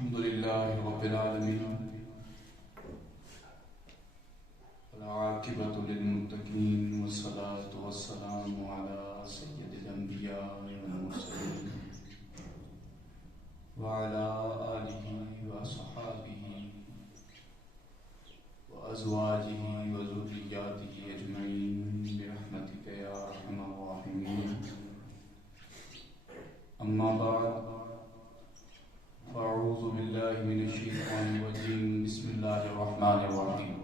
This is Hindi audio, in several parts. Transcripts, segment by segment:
अल्हम्दुलिल्लाहि रब्बिल आलमीन वल आक़िबतु लिल मुत्तक़ीन वस्सलातु वस्सलामु अला सय्यिदिल अंबिया वल मुरसलीन व अला आलिहि व अस्हाबिहि व अज़वाजिहि व ज़ुर्रिय्यातिहि अजमईन बिरहमतिका या अरहमर राहिमीन। अम्मा बाद अऊज़ु बिल्लाहि मिनश शैतानिर रजीम बिस्मिल्लाहिर रहमानिर रहीम।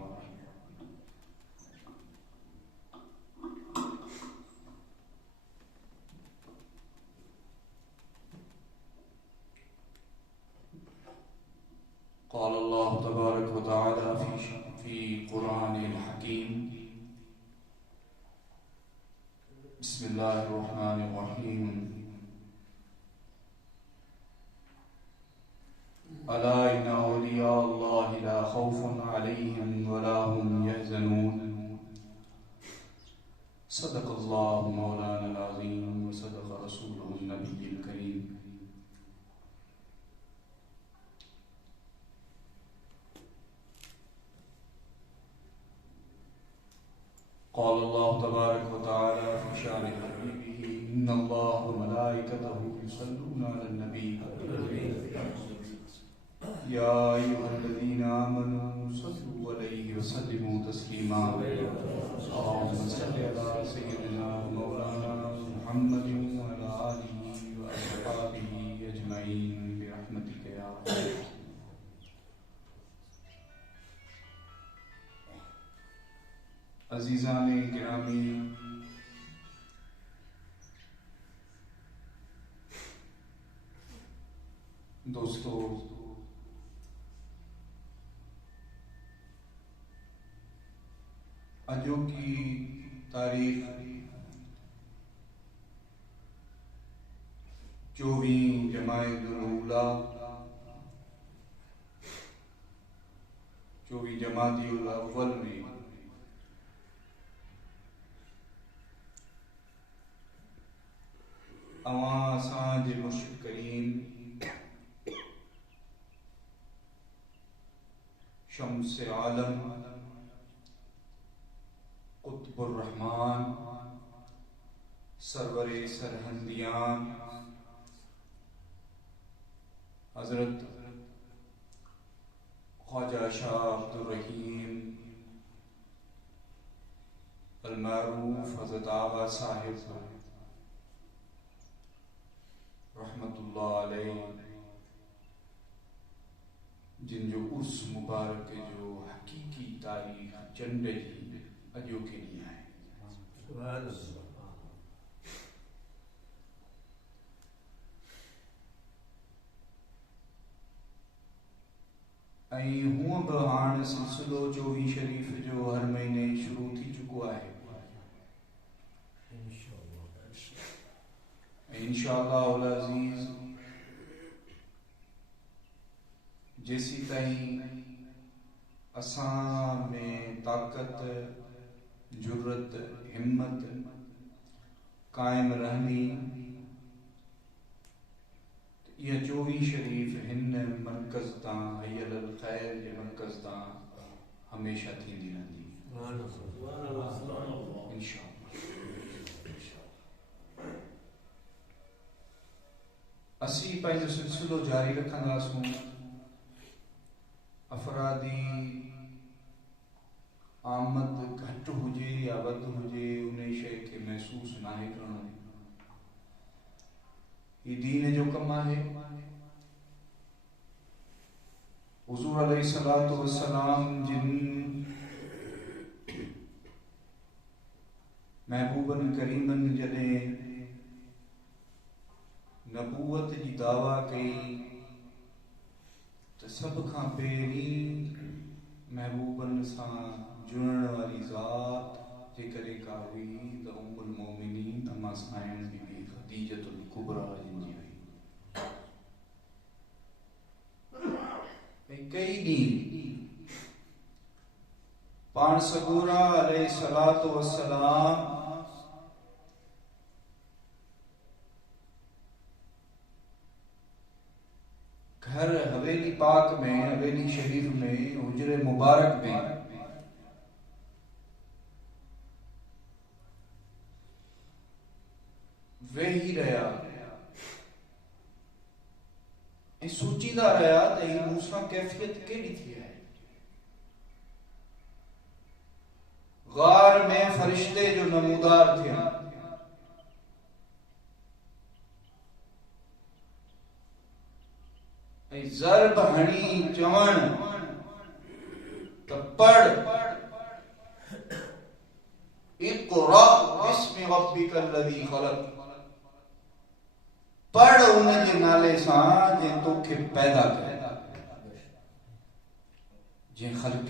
क़ाल अल्लाहु तबारक व तआला फ़ी क़ुरानिल हकीम बिस्मिल्लाहिर रहमानिर रहीम। अला इन्ना औलिया अल्लाहि ला खौफुन अलैहिम वला हुम यहज़नून। सदक़ल्लाहु मौलाना अज़ीम व सदक़ रसूलुहुन नबिय्युल करीम। क़ाल अल्लाहु तबारक व तआला फ़ी शानि हबीबिही इन्नल्लाह व मलाइकतहु युसल्लूना अलन नबी या अय्युहल्लज़ीना आमनू सल्लु अलैहि व सल्लिमू तस्लीमा। अल्लाहुम्मा सल्लि अला सय्यिदिना व मौलाना मुहम्मदिन व अला आलिहि व अस्हाबिहि अजमईन बिरहमतिका या अरहम। अज़ीज़ाने गिरामी, दोस्तों, अजो की तारीख 24 जमादुल ऊला 24 जमादुल अव्वल में अवां असांजे मुर्शिद करीम शम्स आलम कुतुबुर रहमान सरवरे सरहंदियान हजरत ख्वाजा शाह अब्दुल रहीम अल मारूफ हजरत आगा साहिब रहमतुल्लाह अलैह, जिन जो उस मुबारक के जो हकीकी तारीख चंड जी अजो के लिए है। ऐं हूअं बि हाणे सिलसिलो 24 शरीफ़ जो हर महीने शुरू थी चुको आहे। इंशाअल्लाह अज़ीज़ जेसी ताईं असां में ताकत, जुर्रत, हिम्मत कायम रहनी, यह 24 शरीफ़ हिन मरकज़ तां हय्यल ख़ैर जे मरकज़ तां हमेशा थींदी रहंदी इंशाअल्लाह। असी पंहिंजो सिलसिलो जारी रखंदासूं। अफरादी आमद घटि हुजे या वधि हुजे उन शइ खे महसूस नाहे करणो। ही दीन जो कमु आहे। हुज़ूर अलैहिस्सलातु वस्सलाम जिन महबूबन करीमन जॾहिं नबूवत जी दावा कई त सब खां पहिरीं महबूबन सां जुड़ण वारी ज़ात जेकॾहिं का हुई त उम्मुल मोमिनीन अम्मा साइण बीबी खदीजतुल कुबरा जिनजी हुई। कई ॾींहं पाण सगोरा अलैहिस्सलातु वस्सलाम घर हवेली पाक में, हवेली शरीफ में, हुजरे मुबारक में वेही रहा ऐं सोचींदा रहा त ही मूंसां कैफियत कहिड़ी थी आहे। गार में फरिश्ते जो नमूदार थिया, ऐं ज़र्ब हणी चवण त पढ़ इक़रा बिस्मि रब्बिकल लज़ी ख़लक़, पढ़ उन जे नाले सां जे तोखे पैदा कयो, जे ख़ल्क़।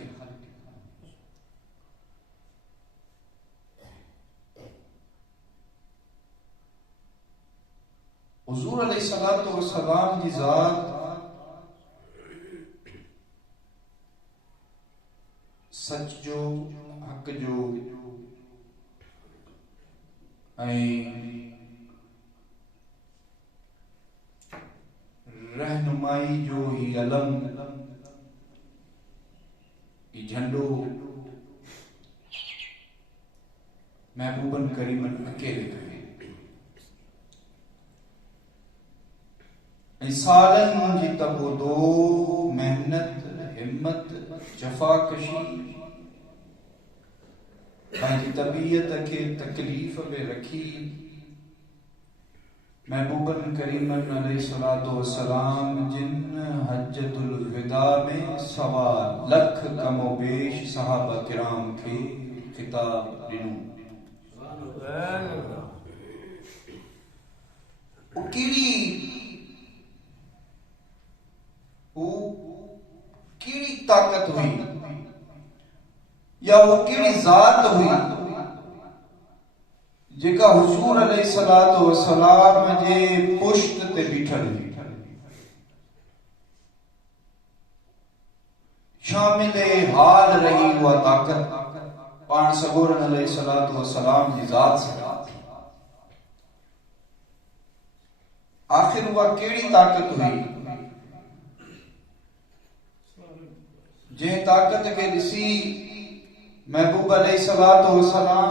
हुज़ूर अलैहिस्सलातु वस्सलाम जी ज़ात सच जो, हक़ जो ऐं रहनुमाई जो ही अलम, ही झंडो महबूबन करीमन अकेले कहे। ऐं सालन जी तबोदो, मेहनत, हिम्मत, जफ़ाकशी पंहिंजी तबीयत खे तकलीफ़ में रखी महबूबन करीमन अलैहिस्सलातु वस्सलाम जिन हज्जतुल विदा में 1.25 लाख कमो बेश सहाबा किराम खे खिताब ॾिनो। कहिड़ी ताकत हुई या वो कहिड़ी ज़ात हुई जेका हुजूर अलैहिस्सलातु वस्सलाम जे पुश्त ते बीठल हुई। शामिल हाल रही उहा ताकत पाण सगोरन अलैहिस्सलातु वस्सलाम जी ज़ात से। आखिर उहा कहिड़ी ताकत हुई जंहिं ताकत खे ॾिसी महबूब अलैहिस्सलातु वस्सलाम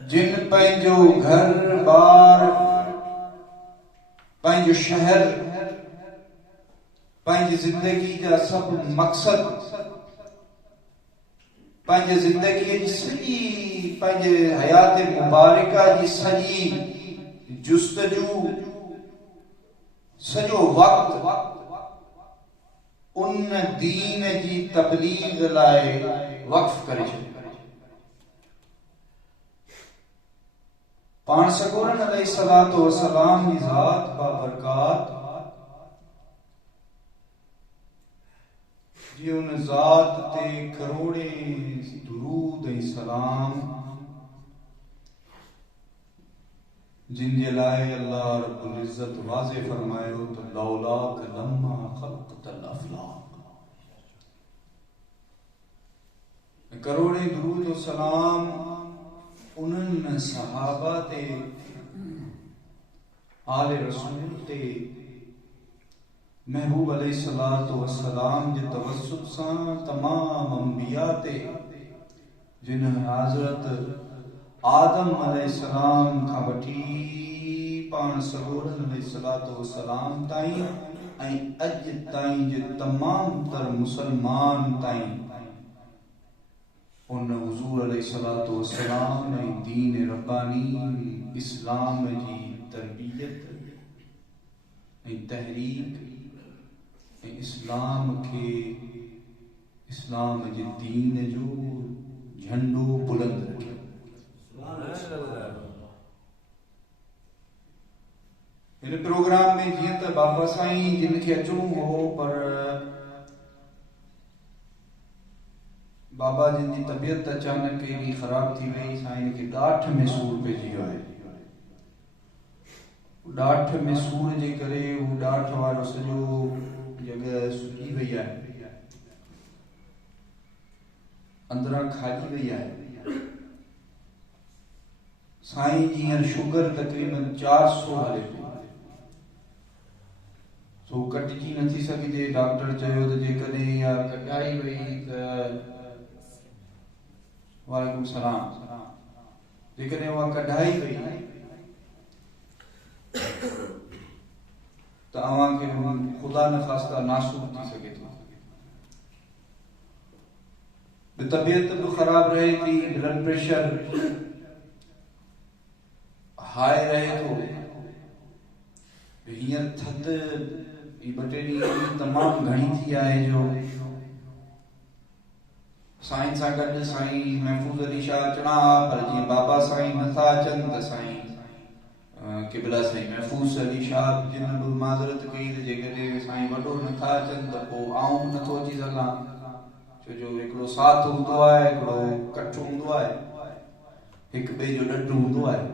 जिन पंहिंजो घर बार, पंहिंजो शहर, पंहिंजी ज़िंदगी जा सभु मक़सद, पंहिंजे ज़िंदगीअ जी सॼी, पंहिंजे हयात मुबारका जी सॼी जुस्तजू, सॼो वक़्तु उन दीन जी तबलीग लाइ वक़्फ करे छॾियो। पाण सगोरन अलैहिस्सलातु वस्सलाम जी ज़ात बाबरकात जी उन ज़ात ते करोड़े दुरूद ऐं सलाम जिन जे लाइ अल्लाह रब्बुल इज़्ज़त वाज़े फरमायो त लौलाक लम्मा ख़लक़तल अफ़लाक। करोड़े दुरूद और सलाम उन्हनि सहाबा ते, आले रसूल ते, महबूब अलैहिस्सलातु वस्सलाम जे तवस्सुत सां तमाम अंबिया ते, जिन हज़रत आदम अलैहिस्सलाम खां वठी पाण सगोरन अलैहिस्सलातु वस्सलाम ताईं ऐं अॼु ताईं जे तमाम तर मुसलमान ताईं उन हुज़ूर अलैहिस्सलातु वस्सलाम ऐं दीन रब्बानी इस्लाम जी तरबियत ऐं तहरीक ऐं इस्लाम खे, इस्लाम जे दीन जो झंडो बुलंद रखियो। इन प्रोग्राम में जीअं त बाबा साईं जिन खे अचणो हो, पर बाबा जिन जी तबियत अचानक एॾी ख़राब थी वई, साईं खे ॾाठ में सूर पइजी वियो आहे। ॾाठ में सूर जे करे हू ॾाठ वारो सॼो जॻह सुॼी वई आहे, अंदरां खाॼी वई आहे साईं जी शुगर तकरीबन 400 हले पई, सो कटजी नथी सघिजे। डॉक्टर चयो त जेकॾहिं इहा कटाई वई त वालेकुम सलाम, जेकॾहिं उहा कढाई वई त अव्हांखे ख़ुदा न ख़ास्ता नासूर थी सघे थो, तबियत भी ख़राब रहे थी, ब्लड प्रेशर हाई रहे थो। हींअर थधि ॿ टे ॾींहं तमामु घणी थी आहे जो साईं सां गॾु साईं महफूज़ अली शाह अचणा, पर जीअं बाबा साईं नथा अचनि त साईं क़िबला साईं महफूज़ अली शाह जिन बि माज़रत कई त जेकॾहिं साईं वॾो नथा अचनि त पोइ आऊं बि नथो अची सघां, छो जो हिकिड़ो साथ हूंदो आहे, हिकिड़ो कठ हूंदो आहे, हिक ॿिए जो ॾंडु हूंदो आहे।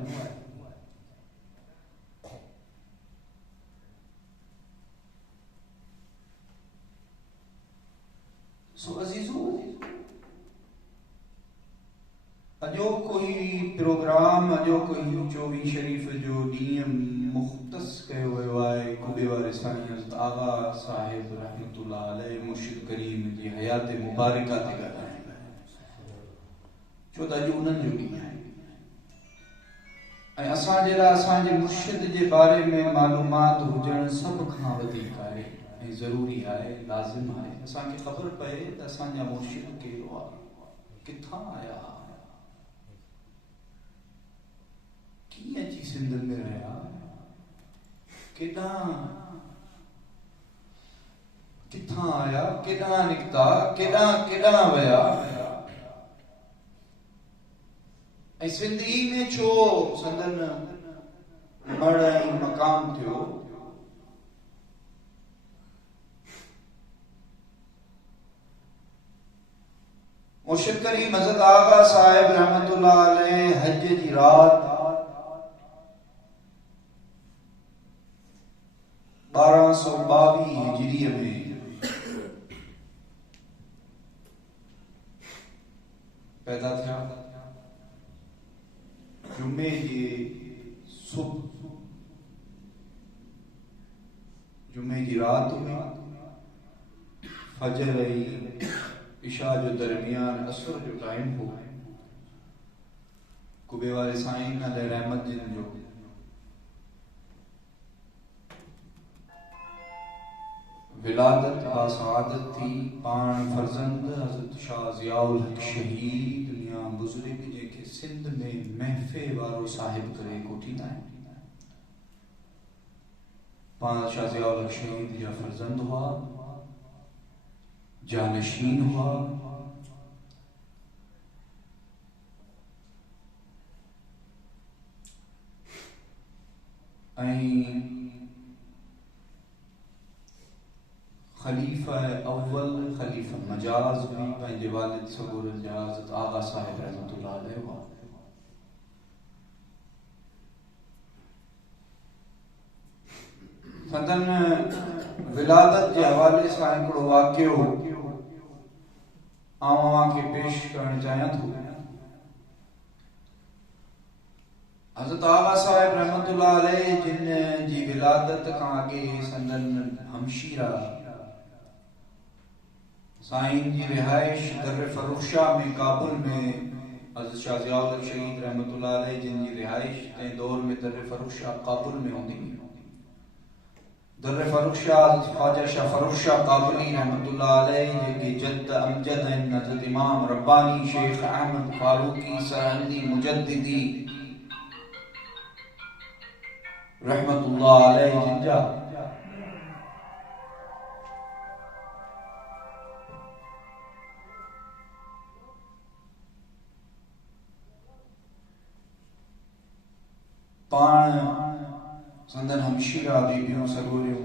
सो अज़ीज़ो, अॼोको ही प्रोग्राम, अॼोको ही 24 शरीफ़ जो ॾींहुं मुख़्तस कयो वियो आहे कुबे वारे साईं हज़रत आगा साहिब रहमतुल्लाह अलैह मुर्शिद करीम जी हयात मुबारका ते ॻाल्हाइण लाइ, छो त अॼु उन्हनि जो ॾींहुं आहे। ऐं असां जहिड़ा असांजे मुर्शिद जे बारे में मालूमात हुजण सभ खां वधीक आहे ऐं ज़रूरी आहे, लाज़िम आहे। असांखे ख़बर पए त असांजा मुर्शिद कहिड़ो आहे, किथां आया, कीअं अची सिंध में रहिया, केॾां किथां आया, केॾां निकिता, केॾां विया, ऐं सिंधी में छो संदन मड़ ऐं मक़ाम थियो। मुर्शिद करीम हज़रत आगा साहिब रहमतुल्लाह अलैह हज जी रात 1222 हिजरीअ में पैदा थिया। जुमे जी सुबह, जुमे जी रात में फजर ऐं इशा जो दरमियान असर जो टाइम हो। कुबे वारे साईं अलैह रहमत जिन जो विलादत बासआदत थी, पाण फर्जंद हज़रत शाह ज़ियाउल हक शहीद दुनिया बुज़ुर्ग जंहिंखे सिंध में महफ़े वारो साहिब करे कोठींदा आहिनि, पाण शाह ज़ियाउल हक शहीद जा फर्जंद हुआ, जानशीन हुआ। ऐं खलीफ़ा अव्वल खलीफ़ा मजाज भी पंहिंजे वालिद सबूर जा हज़रत आगा साहिब रहमतुल्लाह अलैह हुआ। संदन विलादत जे हवाले सां हिकिड़ो वाक़ियो अव्हांखे पेश करणु चाहियां थो। हज़रत आगा साहिब रहमतुल्लाह अलैह जिन जी विलादत खां अॻे संदन हमशीरा साईं जी रिहाइश दर फरुखशाह में काबुल में हज़रत शाह ज़ियाउल हक शहीद रहमतुल्लाह अलैह जिन जी रिहाइश तंहिं दौर में दर फरुखशाह काबुल में हूंदी। दर फरुखशाह हज़रत ख्वाजा शाह फरुखशाह काबुली रहमतुल्लाह अलैह जेके जद अमजद आहिनि, हज़रत इमाम रब्बानी शेख अहमद फारूकी सरहंदी मुजद्दिदी रहमतुल्लाह अलैह जिन जा पाण संदन हमशीरा बीबियों सगोरियों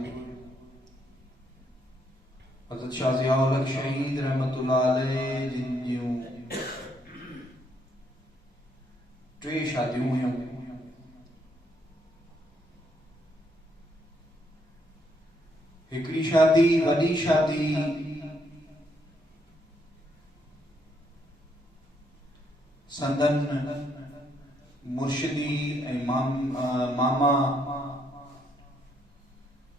हज़रत शाह ज़ियाउल हक शहीद रहमतुल्लाह अलैह जिन जूं 3 शादियूं हुयूं। हिकिड़ी शादी वॾी शादी संदन मुर्शिदी मामा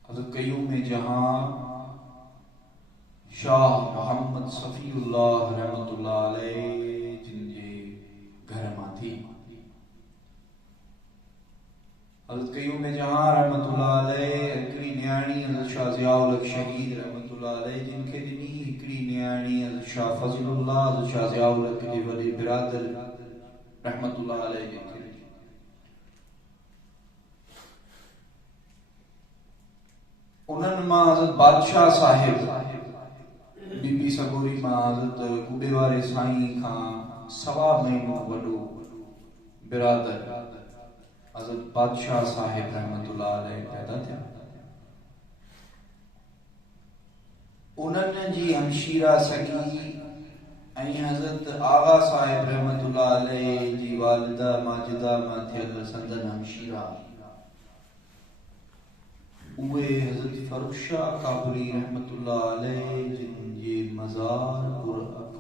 हज़रत क़य्यूम जहां शाह मोहम्मद सफ़ीउल्लाह रहमतुल्लाह अलैह जिन जे घर मां थी। हज़रत क़य्यूम जहां रहमतुल्लाह अलैह हिकिड़ी न्याणी हज़रत शाह ज़ियाउल हक़ शहीद रहमतुल्लाह अलैह जिन खे ॾिनी। हिकिड़ी न्याणी हज़रत शाह फ़ज़लुल्लाह हज़रत शाह ज़ियाउल हक़ जे वॾे बिरादर रहमतुल्लाह अलैह जिन खे ॾिनी। उन्हनि मां हज़रत बादशाह साहिब बीबी सगोरी मां हज़रत कुबे वारे साईं खां 1.25 महीनो वॾो बिरादर हज़रत बादशाह साहिब रहमतुल्लाह अलैह पैदा थिया। उन्हनि जी हमशीरा सगी ऐं हज़रत आगा साहिब रहमतुल्लाह अलैह जी वालिदा माजिदा मां थियल संदन हमशीरा उहे हज़रत फरूख शाह काबुली रहमतुल्लाह अलैह जिन जे मज़ार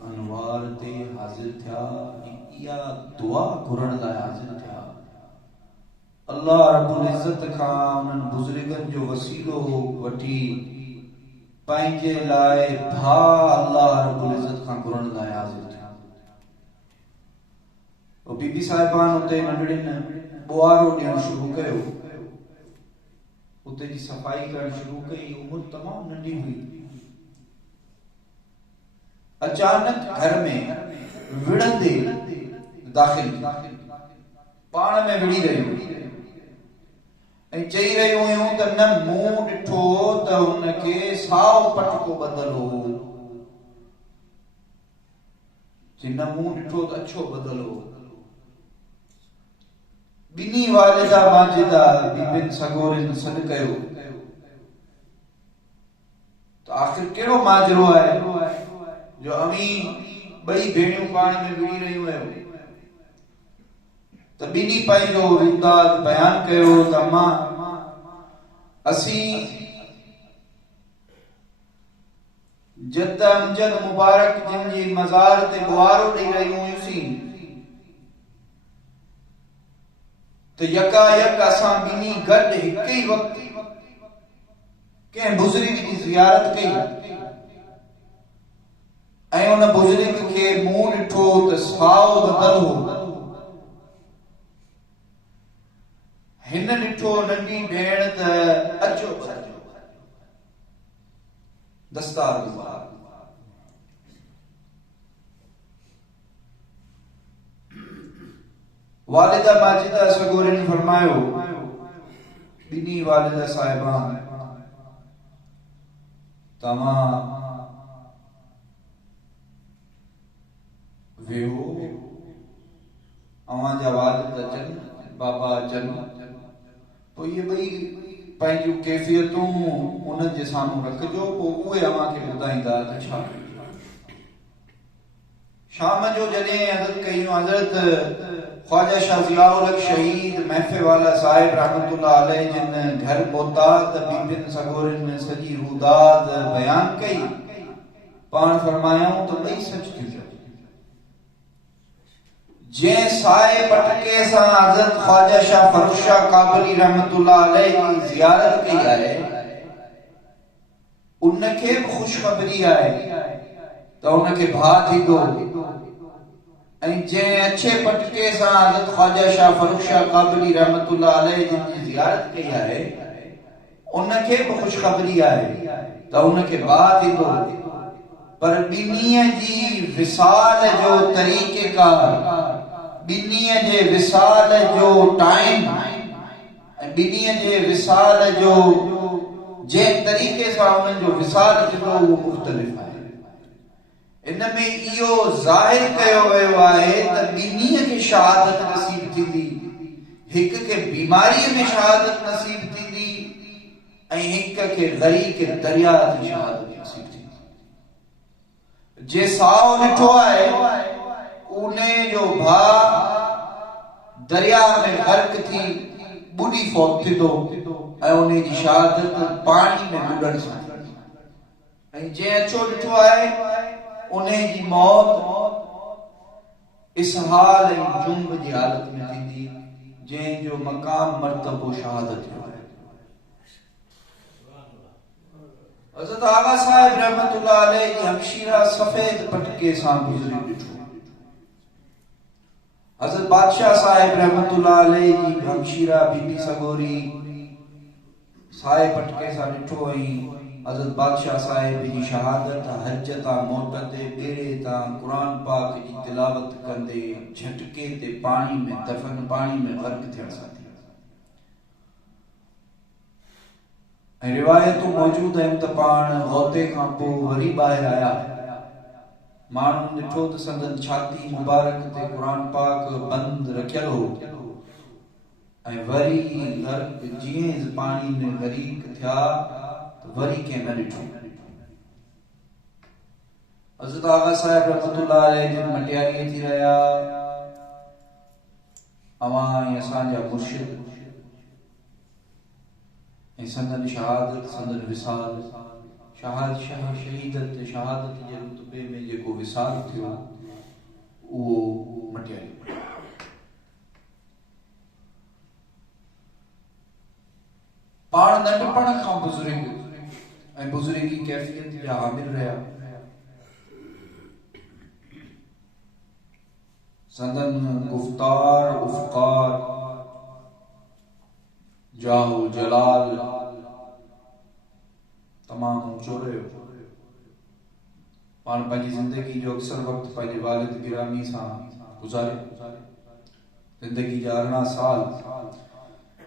अनवार ते हाज़िर थिया। इहा दुआ घुरण लाइ हाज़िर थिया। अल्लाह रब्बुल इज़्ज़त खां उन्हनि बुज़ुर्गनि जो वसीलो वठी पंहिंजे लाइ भाउ अल्लाह रब्बुल इज़्ज़त खां घुरण लाइ हाज़िर थिया। बीबी साहिबान उते नंढड़ियुनि ॿुआरो ॾियणु शुरू कयो। उते जी सफ़ाई करणु शुरू कई। उमिरि तमामु नंढी हुई। अचानक घर में विढ़ंदे दाख़िल पाण में विड़ी रहियूं ऐं चई रहियूं हुयूं त न मूं ॾिठो त हुनखे साओ पटको बदल हो, न मूं ॾिठो त अछो बदल हो। ॿिन्ही वालिदा माजिदा बीबिन सगोरिन सॾु कयो त आख़िर कहिड़ो माजरो आहे जो अमी ॿई भेणियूं पाण में विड़ी रहियूं आहियो। त ॿिन्ही पंहिंजो रुदाद बयान कयो त मां असीं जद अमजद मुबारक जिन जी मज़ार ते ॿुआरो ॾेई रहियूं हुयूंसीं त यकायक असां ॿिन्ही गॾु हिक ई वक़्तु कंहिं बुज़ुर्ग जी ज़ियारत कई ऐं उन बुज़ुर्ग खे मूं ॾिठो त साओ बदल हो। हिन ॾिठो नंढी भेण त अचो दस्तार वालिदा माजिदा सगोरिन फरमायो ॿिन्ही वालिदा साहिबान तव्हां वेहो, अवां जा वालिद अचनि, बाबा अचनि। पोइ इहे ॿई पंहिंजूं कैफ़ियतूं उन्हनि जे साम्हूं रखिजो, पोइ उहे अव्हां खे ॿुधाईंदा त छा। शाम जो जॾहिं हज़रत कयूं हज़रत ख्वाजा शाह ज़ियाउल हक़ शहीद महफ़े वाला साहिब रहमतुल्लाह अलैह जिन घर पहुता त बीबिन सगोरिन सॼी रुदाद बयान कई। पाण फरमायूं त ॿई सच थियूं। जंहिं साए पटके सां हज़रत ख्वाजा शाह फरूख शाह काबुली रहमतुल्लाह अलैह जी ज़ियारत कई आहे उनखे बि ख़ुशख़बरी आहे त उनखे भाउ थींदो। ऐं जंहिं अछे पटके सां हज़रत ख्वाजा शाह फरूख शाह काबुली रहमतुल्लाह अलैह जिन जी ज़ियारत कई आहे उनखे बि ख़ुशख़बरी आहे त उनखे भाउ थींदो। पर ॿिन्हीअ जी विसाल जो तरीक़ेकार, ॿिन्हीअ जे विसाल जो टाइम ऐं ॿिन्हीअ जे विसाल जो जंहिं तरीक़े सां उन्हनि जो विसाल थींदो उहो मुख़्तलिफ़ आहे। इन में इहो ज़ाहिर कयो वियो आहे त ॿिन्हीअ खे शहादत नसीब थींदी, हिक खे बीमारीअ में शहादत नसीब थींदी ऐं हिक खे ग़रीक़ दरिया जी शहादत नसीब थींदी। जे साओ ॾिठो आहे उन जो भाउ दरिया में ग़र्क थी ॿुॾी फौत थींदो ऐं उन जी शहादत पाणी में ॿुॾण सां। ऐं जंहिं अछो ॾिठो आहे उन जी मौत इसहाल ऐं जुंब जी हालत में थींदी जंहिंजो मकाम मर्तबो शहादत जो आहे। हज़रत आगा साहिब रहमतुल्लाह अलैह जी हमशीरा सफेद पटके सां गुज़री ॾिठो। हज़रत बादशाह साहिब रहमतुल्लाह अलैह जी हमशीरा बीबी सगोरी साए पटके सां ॾिठो ऐं हज़रत बादशाह साहिब जी शहादत हज तां मोटंदे ॿेड़े तां क़ुरान पाक जी तिलावत कंदे झटके ते पाणी में दफ़न पाणी में ग़र्क़ थियण सां थी। ऐं रिवायतूं मौजूद आहिनि त पाण गौते खां पोइ वरी ॿाहिरि आया। माण्हुनि ॾिठो त संदन छाती मुबारक ते क़ुरान पाक बंदि रखियल हो ऐं वरी ग़र्क़ जीअं पाणी में ग़रीक थिया त वरी कंहिं न ॾिठो। हज़रत आगा साहिब रहमतुल्लाह अलैह जिन मटियारीअ थी रहिया, अवां ऐं असांजा मुर्शिद ऐं संदन शहादत संदन विसाल शहीदत शहादत जे रुतबे में जेको विसाल थियो उहो मटियारी। पाण नंढपण खां बुज़ुर्ग ऐं बुज़ुर्गी कैफ़ियत जा हामिल रहिया। संदन गुफ्तार उफ़कार जाहु जलाल तमाम ऊंचो रहियो। पाण पंहिंजी ज़िंदगी जो अक्सर वक़्तु पंहिंजे वालिद गिरामी सां गुज़ारियो। ज़िंदगी जा 18 साल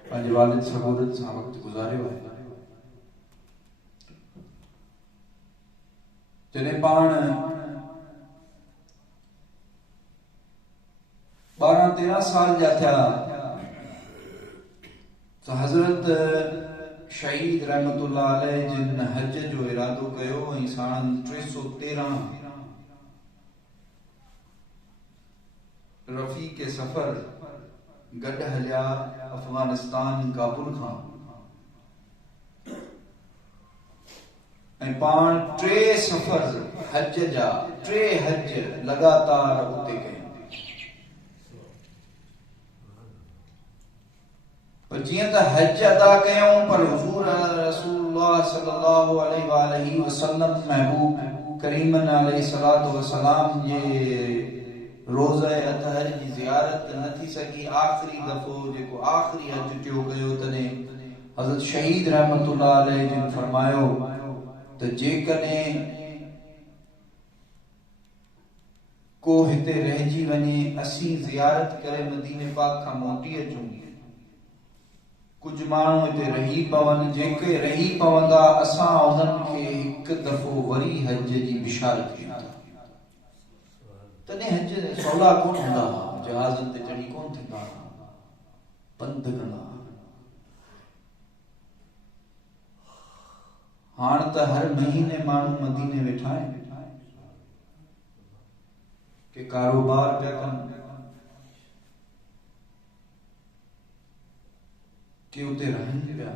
पंहिंजे वालिद सगोरत सां वक़्तु गुज़ारियो आहे। जॾहिं पाण 12-13 साल जा थिया त हज़रत शहीद रहमतुल्लाह अलैह जिन हज जो इरादो कयो ऐं साण 313 रफ़ीक़ सफ़र गॾु हलिया अफ़गानिस्तान काबुल खां ऐं पाण 3 सफ़र हज जा 3 हज लगातार उते कया। पर जीअं त हज अदा कयूं पर हुज़ूर रसूलुल्लाह सल्लल्लाहु अलैहि वसल्लम महबूब करीमन अलैहिस्सलातु वस्सलाम जे रोज़े अतहर जी ज़ियारत न थी सकी। आख़िरी दफ़ो जेको आख़िरी हज टियो कयो तॾहिं हज़रत शहीद रहमतुल्लाह अलैह जिन फरमायो त जेकॾहिं को हिते रहिजी वञे असीं ज़ियारत करे मदीने पाक खां मोटी अचूं। कुछ माण्हू हिते रही पवन, जेके रही पवंदा असां उन्हनि खे हिकु दफ़ो वरी हज जी बिशारत ॾींदा। तॾहिं हज सवला कोन हूंदा, जहाज़नि ते चढ़ी कोन थींदा, पंध कंदा। हाणे त हर महीने माण्हू मदीने वेठा आहिनि, के कारोबार पिया कनि, के उते रहनि पिया।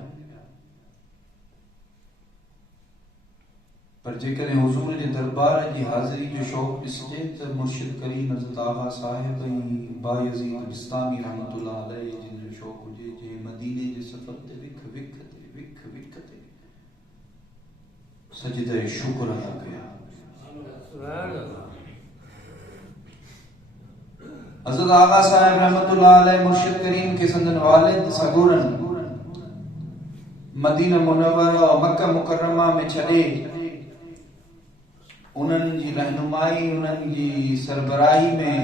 पर जेकॾहिं हुज़ूर जे दरबार जी हाज़िरी जो शौक़ ॾिसिजे त मुर्शिद करीम हज़रत आगा साहिब ऐं बायज़ीद बिस्तामी रहमतुल्लाह अलैह जिन जो शौक़ हुजे, जंहिं मदीने जे सफ़र ते विख विख ते सजदे शुक्र अदा कया। हज़रत आगा साहिब रहमतुल्लाह अलैह मुर्शिद करीम के संदन वालिद सगोरन मदीना मुनव्वरा और मक्का मुकर्रमा में छॾे उन्हनि जी रहनुमाई उन्हनि जी सरबराही में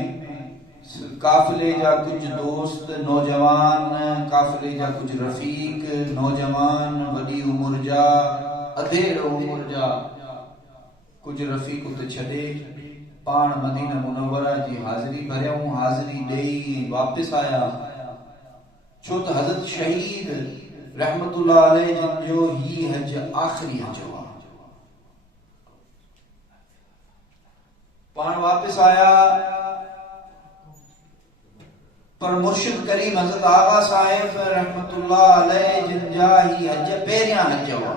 काफ़िले जा कुछ दोस्त नौजवान, काफ़िले जा कुछ रफ़ीक नौजवान वॾी उम्र जा अधेड़ उम्र जा कुछ रफ़ीक उते छॾे पाण मदीना मुनव्वरा जी हाज़िरी भरियऊं। हाज़िरी ॾेई वापसि आया, छो त हज़रत शहीद रहमतुल्लाह अलैह जिन जो ही हज आख़िरी हज हुआ। पाण वापसि आया, पर मुर्शिद करीम हज़रत आगा साहिब रहमतुल्लाह अलैह जिन जा ही हज पहिरियां हज हुआ।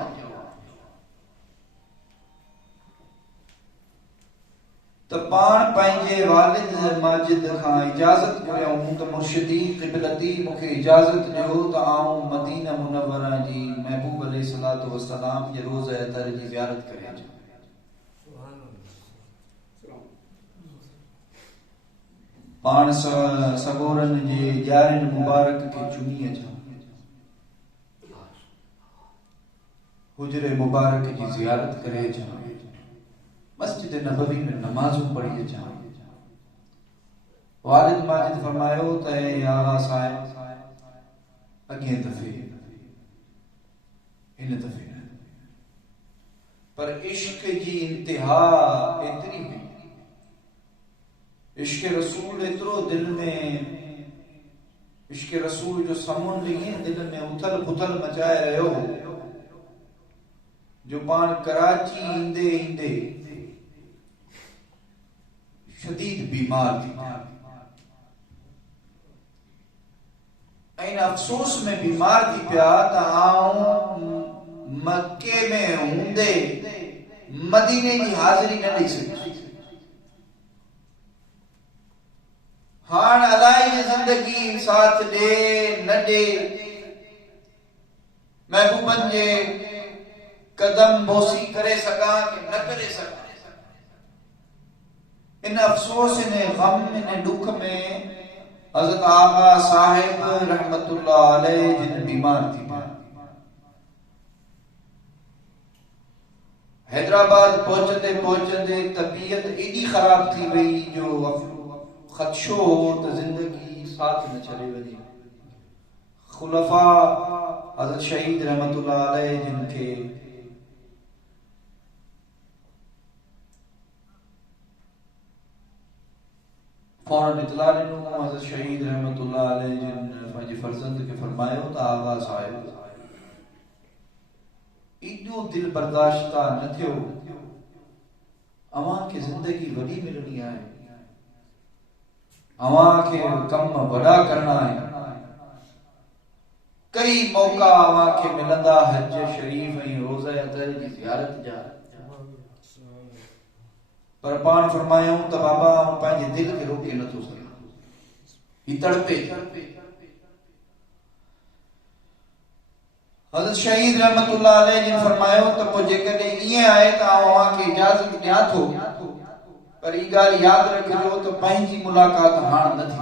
त पाण पंहिंजे वालिद माजिद खां इजाज़त घुरियऊं त मुर्शिदी क़िबलती मूंखे इजाज़त ॾियो त आऊं मदीना मुनव्वरा जी महबूब अलैहिस्सलातु वस्सलाम जे रोज़ अतर जी ज़ियारत करे अचां। पाण सगोरन जे ॾियारिन मुबारक खे चुमी अचां, हुजरे मुबारक जी ज़ियारत करे अचां, मस्जिद नबवी में नमाज़ूं पढ़ी अचां। वालिद माजिद फरमायो त आगा साहिब अॻे दफ़े इन दफ़े न, पर इश्क जी इंतिहा एतिरी हुई, इश्क रसूल एतिरो दिल में, इश्क रसूल जो समुंड ईअं दिल में उथल पुथल मचाए रहियो जो पाण कराची ईंदे ईंदे शदीद बीमार थी ऐं अफ़सोस में बीमार थी पिया त आऊं मक्के में हूंदे मदीने जी हाज़िरी न ॾेई सघी। हाण अलाए ज़िंदगी साथ ॾे न ॾे, महबूबन जे कदम बोसी करे सघां कि न करे सघां। इन अफ़सोस, इन गम, इन दुख में हज़रत आगा साहिब रहमतुल्लाह अलैह जिन बीमार थी पिया। हैदराबाद पहुंचते पहुंचते तबीयत एडी खराब थी वई जो खदशो हो त जिंदगी साथ न चले वञे। खुलफा हज़रत शहीद रहमतुल्लाह अलैह जिनके फौरन इतला ॾिनो, हज़रत शहीद रहमतुल्लाह अलैह जिन पंहिंजे फर्ज़ंद खे फरमायो त आगा साहिब एॾो दिल बर्दाश्ता न थियो, अवां खे ज़िंदगी वॾी मिलणी आहे, अवां खे कम वॾा करणा आहिनि, कई मौक़ा अवां खे मिलंदा हज शरीफ़ ऐं रोज़ अतर जी ज़ियारत जा, पर पाण फरमायूं त बाबा आऊं पंहिंजे दिल खे रोके नथो सघां, ही तड़पे। हज़रत शहीद रहमतुल्लाह अलैह जिन फरमायो त पोइ जेकॾहिं ईअं आहे त आऊं अवां खे इजाज़त ॾियां थो, पर ई ॻाल्हि यादि रखिजो त पंहिंजी मुलाक़ात हाण न थी।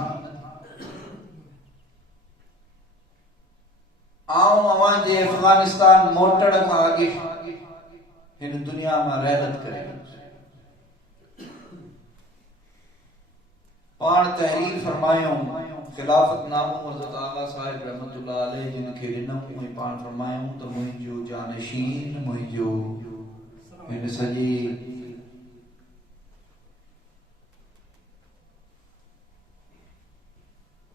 आऊं अवां जे अफ़गानिस्तान मोटण खां अॻे हिन दुनिया मां रहलत करे पाण तहरीर फरमायूं, खिलाफत नामो हज़रत आगा साहिब रहमतुल्लाह अलैह जिन खे ॾिनऊं ऐं पाण फरमायूं त मुंहिंजो जानशीन, मुंहिंजो हिन सॼे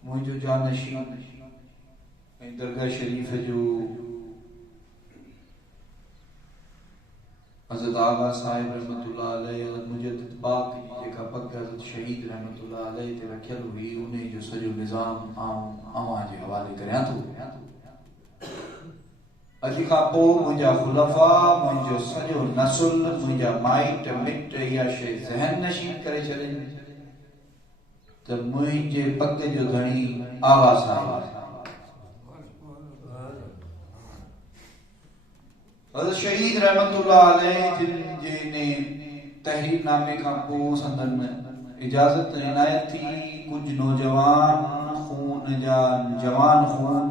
मुंहिंजो जानशीन ऐं दरगाह शरीफ जो हज़रत आगा साहिब रहमतुल्लाह अलैह मुजद्दिद बाक़ जी जेका पग हज़रत शहीद रहमतुल्लाह अलैह ते रखियल हुई, उन जो सॼो निज़ाम आऊं अवां जे हवाले करियां थो। अॼु खां पोइ मुंहिंजा खुलफा, मुंहिंजो सॼो नसुल, मुंहिंजा माइट मिट इहा शइ ज़हन नशीन करे छॾनि त मुंहिंजे पग जो धणी आगा साहिब। हज़रत शहीद रहमतुल्लाह अलैह जिन जे ने तहरीर नामे खां पोइ संदन इजाज़त इनायत थी, कुछ नौजवान खून जा जवान खून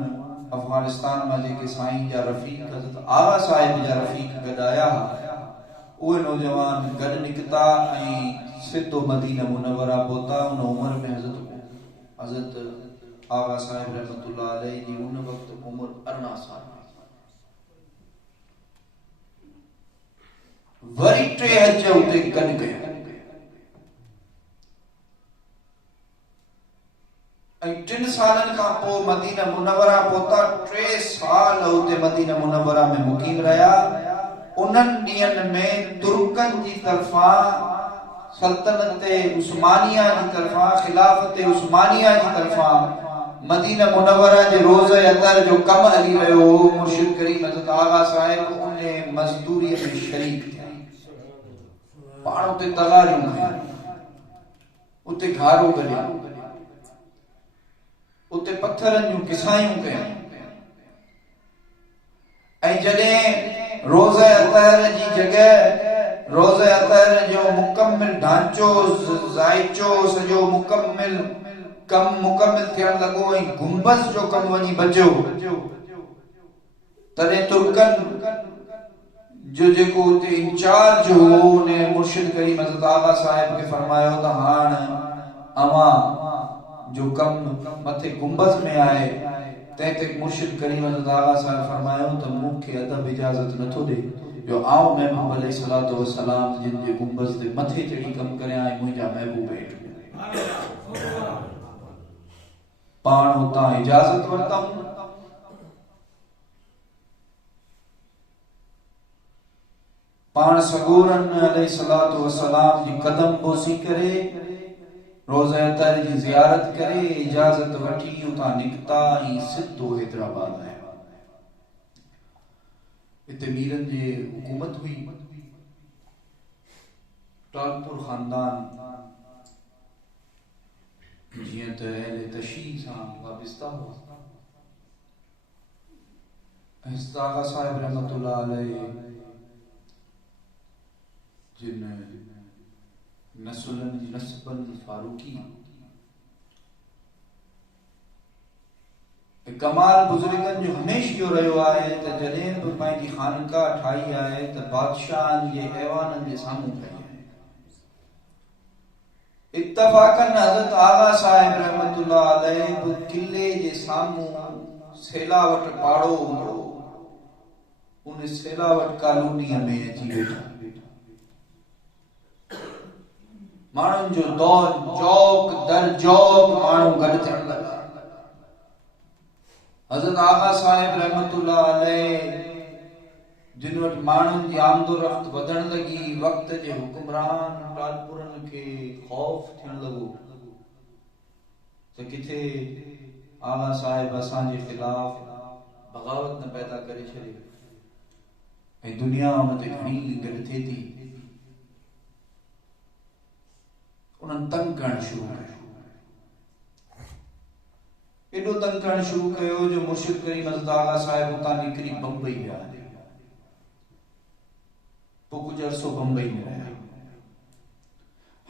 अफगानिस्तान में जेके साईं जा रफ़ीक हज़रत आगा साहिब जा रफ़ीक गॾाया, उहे नौजवान गॾु निकिता ऐं सिधो मदीना मुनव्वरा पहुता। उन उम्र में हज़रत आगा साहिब रहमतुल्लाह अलैह जी उन वक़्त उम्र 18 साल। वरी 3 हज उते गॾु कया ऐं 3 सालनि खां पोइ मदीना मुनव्वरा पहुता। 3 साल उते मदीना मुनव्वरा में मुक़ीम रहिया। उन्हनि ॾींहंनि में तुर्कन जी तरफ़ां सल्तनत उस्मानिया जी तरफ़ां खिलाफत उस्मानिया जी तरफ़ां मदीना मुनव्वरा जे रोज़ अतर जो कम हली रहियो हो। मुर्शिद करीम हज़रत आगा साहिब उन मज़दूरी में शरीक थिया। पाण उते तगारियूं उते घारो गलिया, उते पत्थरनि जूं किसायूं कयूं। ऐं जॾहिं रोज़ अतहर जी जगह रोज़ अतहर जो मुकम्मिल ढांचो ज़ाइचो सॼो मुकम्मिल कम मुकम्मिल थियण लॻो ऐं गुंबज़ जो कम वञी बचियो, तॾहिं तुर्कन जो जेको उते इंचार्ज हो उन मुर्शिद करीम हज़रत आगा साहिब खे फरमायो त हाणे अवां जो कम मथे गुंबज़ में आहे। तंहिं ते मुर्शिद करीम हज़रत आगा साहिब फरमायो त मूंखे अदब इजाज़त नथो ॾे जो आऊं महबूब अलैहिस्सलातु वस्सलाम जिन जे गुंबज़ ते मथे चढ़ी कम करियां ऐं मुंहिंजा महबूब हेठि पाण उतां इजाज़त वरितऊं। पाण सगोरन अलैहिस्सलातु वस्सलाम जी कदम बोसी करे रोज़ अतहर जी ज़ियारत करे इजाज़त वठी उतां निकिता ऐं सिधो हैदराबाद आया। हिते मीरनि जी हुकूमत हुई, टालपुर ख़ानदान जीअं त अहले तशीह सां वाबिस्ता हुआ। हज़रत आगा साहिब रहमतुल्लाह अलैह जिन नस्लनि जी नस्बनि फारूकी कमाल बुजुर्गनि जो हमेशह इहो रहियो आहे त जॾहिं बि पंहिंजी खानका ठाही आहे त बादशाहनि जे ऐवाननि जे साम्हूं ठाही आहे। इत्तफ़ाक़न हज़रत आगा साहिब रहमतुल्लाह अलैह बि किले जे साम्हूं सेलावट पाड़ो हूंदो, उन सेलावट कॉलोनीअ में अची वेठा। माण्हुनि जो दौर चौक दर चौक माण्हू गॾु थियण लॻा। हज़रत आगा साहिब रहमतुल्लाह अलैह जिन वटि माण्हुनि जी आमदो रफ़्त वधण लॻी, वक़्त जे हुक्मरान टालपुरनि खे ख़ौफ़ थियण लॻो त किथे आगा साहिब असांजे ख़िलाफ़ बग़ावत न पैदा करे छॾे ऐं दुनिया उन ते घणी गॾु थिए थी। उन्हनि तंग करणु शुरू कयो, एॾो तंग करणु शुरू कयो जो मुर्शिद करीम हज़रत आगा साहिब उतां निकिरी बम्बई विया। पोइ कुझु अरसो बम्बई में रहिया।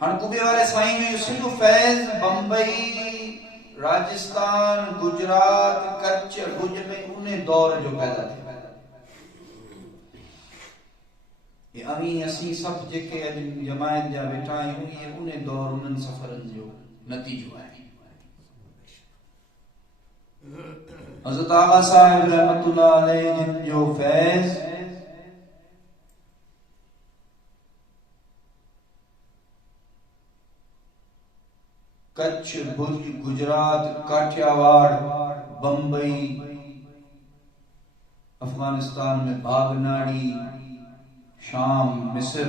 हाणे कुबे वारे साईं जो सॼो फैज़ बम्बई, राजस्थान, गुजरात, कच्छ, भुज में उन दौर जो पैदा थियो। असीं सभु जेके अॼु जमायत जा वेठा आहियूं इहे उन दौर उन्हनि सफ़रनि जो नतीजो आहे। हज़रत आगा साहिब रहमतुल्लाह अलैह जिन जो फैज़ कच्छ, भुज, गुजरात, काठियावाड़, बम्बई, अफगानिस्तान में बागनाड़ी, शाम, मिस्र,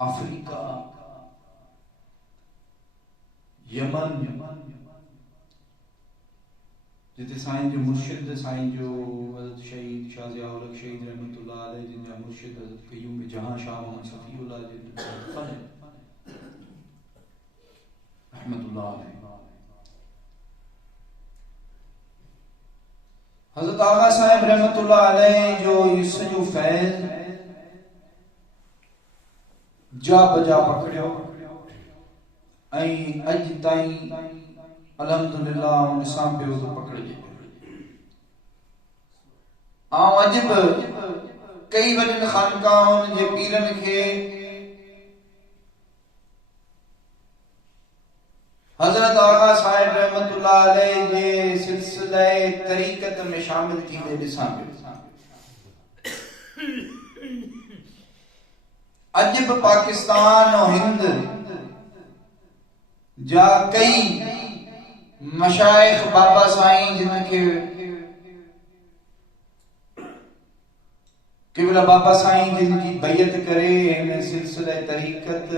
अफ्रीका, यमन, जिते साईं जो मुर्शिद साईं जो हज़रत शहीद शाह ज़ियाउल हक़ शहीद रहमतुल्लाह अलैह जिन जा मुर्शिद हज़रत क़य्यूम जहां शाह मोहम्मद सफ़ीउल्लाह जिन रहमतुल्लाह अलैह। हज़रत आगा साहिब रहमतुल्लाह अलैह जो इहो सॼो फैज़ जा बजा पकड़ियो ऐं अॼु ताईं अल्हम्दुलिल्लाह उन सां पियो थो पकड़िजे। अॼु बि कई वॾनि ख़ानकाहुनि जे पीरनि खे हज़रत आगा साहिब रहमतुल्लाह अलैह जे सिलसिले तरीक़त में शामिल थींदे ॾिसां पियो। अॼु बि पाकिस्तान और हिंद जा कई मशाइख बाबा साईं जिनखे केवल बाबा साईं जिनकी बैयत करे हिन सिलसिले तरीक़त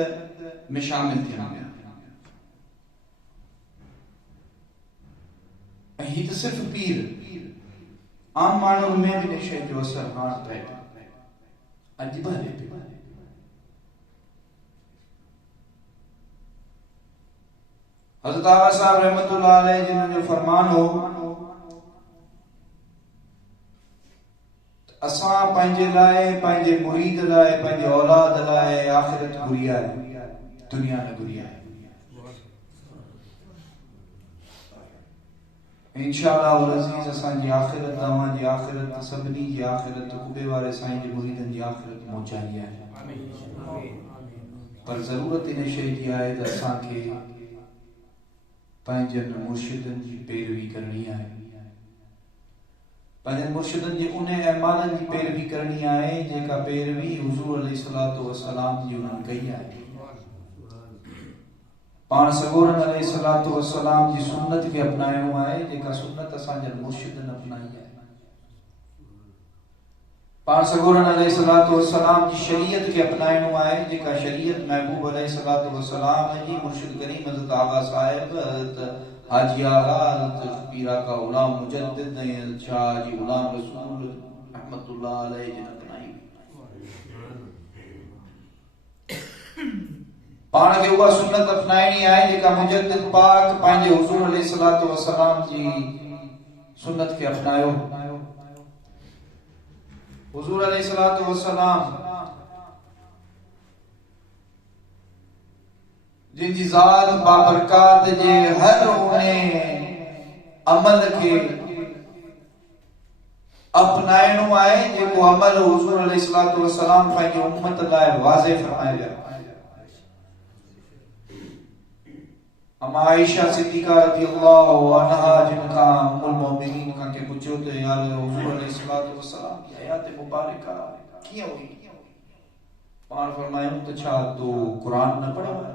में शामिल थियण विया। ही तो सिर्फ पीर, आम माण्हुनि में बि शइ जो असर हाणे पए अॼु बि हले पियो। हज़रत आगा साहब रहमतुल्लाह अलैह जिन्हनि जो फरमान हो असां पंहिंजे लाइ, पंहिंजे मुरीद लाइ, पंहिंजे औलाद लाइ आखिरत घुरी आहे, दुनिया न घुरी आहे। इंशाअल्लाह वल अज़ीज़ असांजी आखिरत, तव्हांजी आखिरत, सभिनी जी आखिरत, कुबे वारे साईं जे मुरीदनि जी आखिरत पहुचाई आहे। पर ज़रूरत इन शइ जी आहे त असांखे पंहिंजनि मुर्शिदनि जी पैरवी करणी आहे, पंहिंजनि मुर्शिदनि जे उन अहमालनि जी पैरवी करणी आहे जेका पैरवी हुज़ूर अलैहिस्सलातु वस्सलाम जी उन्हनि कई आहे। पाण सगोरन अलैहिस्सलातु वस्सलाम जी सुन्नत खे अपनाइणो आहे जेका सुन्नत असांजनि मुर्शिदनि अपनाई आहे। पाण सगोरन अलैहिस्सलातु वस्सलाम जी शरीयत खे अपनाइणो आहे जेका शरीयत महबूब अलैहिस्सलातु वस्सलाम जी मुर्शिद करीम हज़रत आगा साहिब, हज़रत हाजी आगा, हज़रत पीर आका गुलाम मुजद्दिद ऐं शाह जी गुलाम रसूल रहमतुल्लाह अलैहि जिन अपनाई। पाण खे उहा सुन्नत अपनाइणी आहे जेका मुजद्दिद पाक पंहिंजे हुज़ूर अलैहिस्सलातु वस्सलाम जी सुन्नत खे अपनायो। हुज़ूर अलैहिस्सलातु वस्सलाम जिन जी ज़ात बाबरकात जे हर उन्हे अमल खे अपनाइणो आहे जेको अमल हुज़ूर अलैहिस्सलातु वस्सलाम पंहिंजी उम्मत लाइ वाज़े फरमाए विया। अम्मा आयशा सिद्दीक़ा रज़ियल्लाहु अन्हा जिनखां उम्मुल मोमिनीन खां के पुछियो त यार हुज़ूर अलैहिस्सलातु वस्सलाम जी हयात मुबारका कीअं हुई? पाण फरमायूं त छा तो कुरान न पढ़ियो आहे?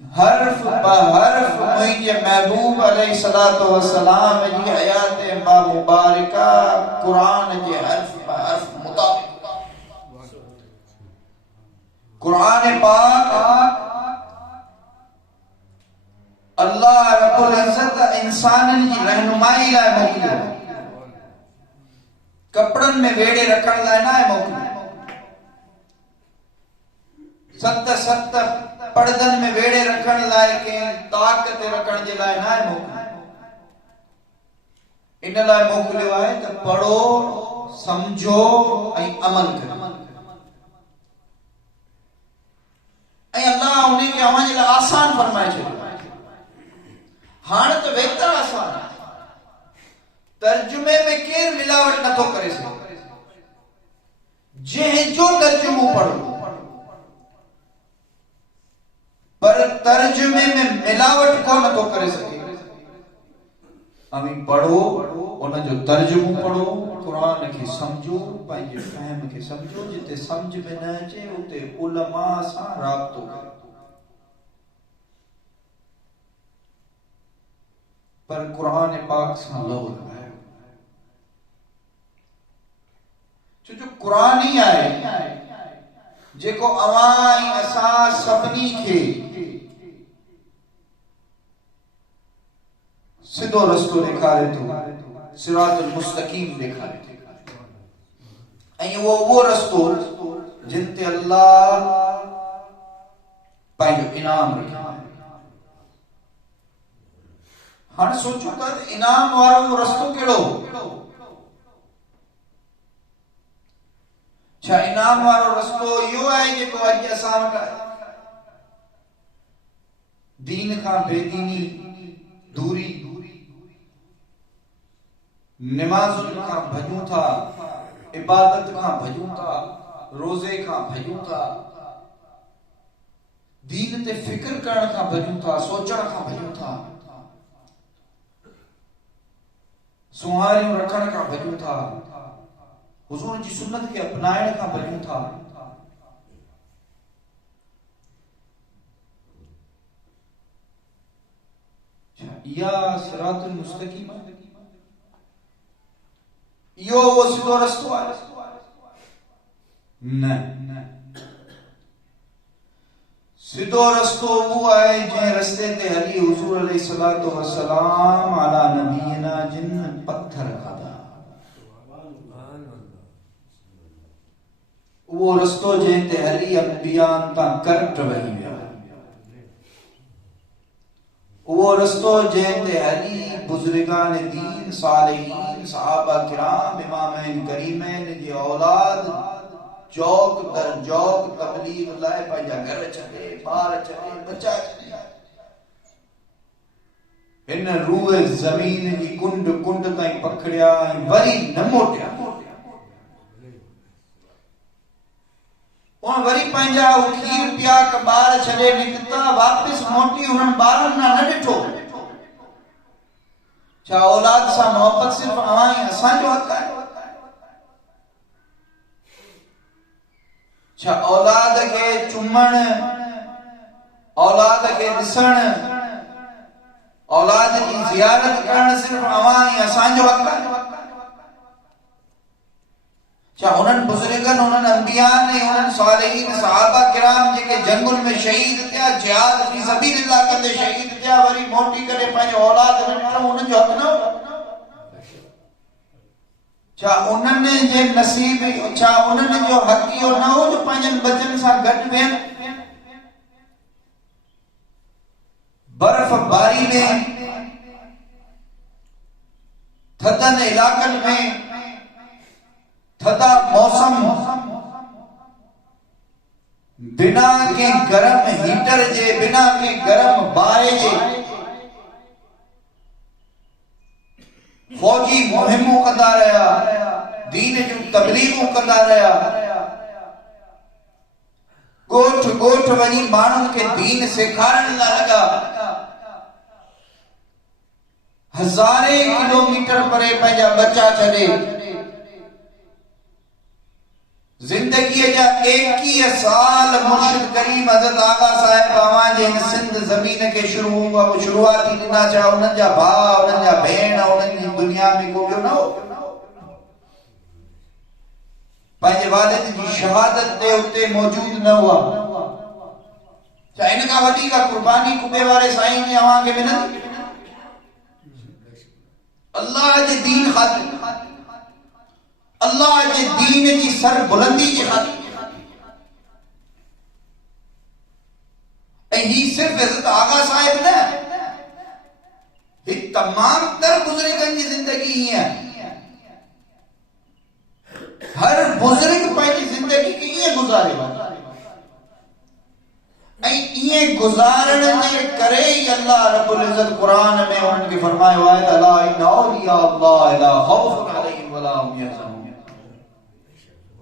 हर्फ बहर्फ मुंहिंजे महबूब अलैहिस्सलातु वस्सलाम जी हयात मुबारका कुरान जे हर्फ बहर्फ मुताबिक। कुरान पाक अल्लाह रब्बुल इज्जत इंसाननि जी रहनुमाई लाइ मोकिलियो, कपड़नि में वेड़े रखण लाइ न मोकिलियो, सत सत पर्दनि में वेड़े रखण लाइ कंहिं ताक ते रखण जे लाइ न मोकिलियो। इन लाइ मोकिलियो आहे त पढ़ो, समझो ऐं अमल कयो। ऐं अल्लाह उन्हें खे अव्हां जे लाइ आसान फरमाए छॾियो। हाणे त वेतरा आसान, तर्जुमे में केर मिलावट नथो करे सघे। जंहिंजो तर्जुमो पढ़ो, पर तर्जुमे में मिलावट को नथो करे सघे। अमी पढ़ो, उनजो तर्जुमो पढ़ो, कुरान खे समझो, पंहिंजे फहम खे समझो। जिते समझ में न अचे उते उलमा सां राब्तो कयो। पर कुरान पाक सां लव लगायो, छो जो कुरान ही आहे जेको अवां ऐं असां सभिनी खे सिधो रस्तो ॾेखारे थो, सिरातुल मुस्तकीम ॾेखारे थो। ऐं उहो रस्तो जिन ते अल्लाह पंहिंजो इनाम रखियो। हाणे सोचो था त इनाम वारो रस्तो कहिड़ो? छा इनाम वारो रस्तो इहो आहे जेको अॼु असां वटि आहे? दीन खां बेदीनी दूरी, निमाज़ुनि खां भॼूं था, इबादत खां भॼूं था, रोज़े खां भॼूं था, दीन ते फिक्र करण खां भॼूं था, सोचण खां भॼूं था, सुहारियूं रखण खां भॼूं था, हुज़ूर जी सुन्नत खे अपनाइण खां भॼूं था। इहा सिरातुल मुस्तकीम आहे? इहो वो सिधो रस्तो आहे? न, सिधो रस्तो वो आहे जंहिं रस्ते ते हली हुज़ूर अलैहिस्सलातु वस्सलाम अला नबीना जिन पत्थर खाधा। वो रस्तो जंहिं ते हली अंबियान तां करट वही विया। वो रस्तो जंहिंते हली बुजुर्गान दीन सालिहीन सहाबा किराम इमामैन करीमैन जी औलाद जौक दर जौक तबलीग लाइ पंहिंजा घर छॾे ॿार छॾे बच्चा छॾे हिन रूए ज़मीन जी कुंड कुंड ताईं पखड़िया ऐं वरी न मोटिया। उन वरी पंहिंजा खीर पिया क ॿार छॾे निकिता वापस मोटी उन्हनि ॿारनि न ॾिठो। छा औलाद सां मोहब्बत सिर्फ़ अवां ऐं असांजो हक़ आहे? छा औलाद खे चुमण, औलाद खे ॾिसण, औलाद जी ज़ियारत करण सिर्फ़ अवां ऐं असांजो हक़ आहे? छा उन्हनि बुजुर्गनि, उन्हनि अंबियान ऐं उन्हनि सालिहीन सहाबा किराम जेके जंगुनि में शहीद थिया, जिहाद फी सबीलिल्लाह कंदे शहीद थिया, वरी मोटी करे पंहिंजो औलाद न ॾिठो, उन्हनि जो हक़ न हो? छा उन्हनि जे नसीब, छा उन्हनि जो हक़ इहो न हो जो पंहिंजनि बचनि सां गॾु वेहनि? बर्फ बारी में, थधनि इलाक़नि में, थधा मौसम, बिना के गरम हीटर जे, बिना के गरम बाहि जे फौजी मुहिमूं कंदा रहिया, दीन जूं तबलीगूं कंदा रहिया, ॻोठ ॻोठ वञी माण्हुनि खे दीन सेखारण लाइ लॻा। हज़ारे किलोमीटर परे पंहिंजा बच्चा छॾे जिंदगीअ जा 21 साल मुर्शिद करीम हज़रत आगा साहिब अवां जे सिंध ज़मीन खे शुरूआती ॾिना। छा उन्हनि जा भाउ, उन्हनि जा भेण, उन्हनि जी दुनिया में को न हो? पंहिंजे वालिद जी शहादत ते उते मौजूद न हुआ। छा इन खां वधीक कुर्बानी कुबे वारे साईं जी अवां खे मिलंदी? अल्लाह जे दीन ख़ातिर, अल्लाह जे दीन जी सर बुलंदी जे ख़ातिर। ऐं ही सिर्फ हज़रत आगा साहिब न, ही तमाम तर बुजुर्गनि जी जिंदगी ईअं। हर बुजुर्ग पंहिंजी जिंदगी खे ईअं गुज़ारे ऐं ईअं गुज़ारण जे करे ई अल्लाह रब्बुल इज़्ज़त क़ुरान में उन्हनि खे फरमायो आहे त अला इन्ना औलिया अल्लाह ला खौफुन अलैहिम वला हुम यहज़नून।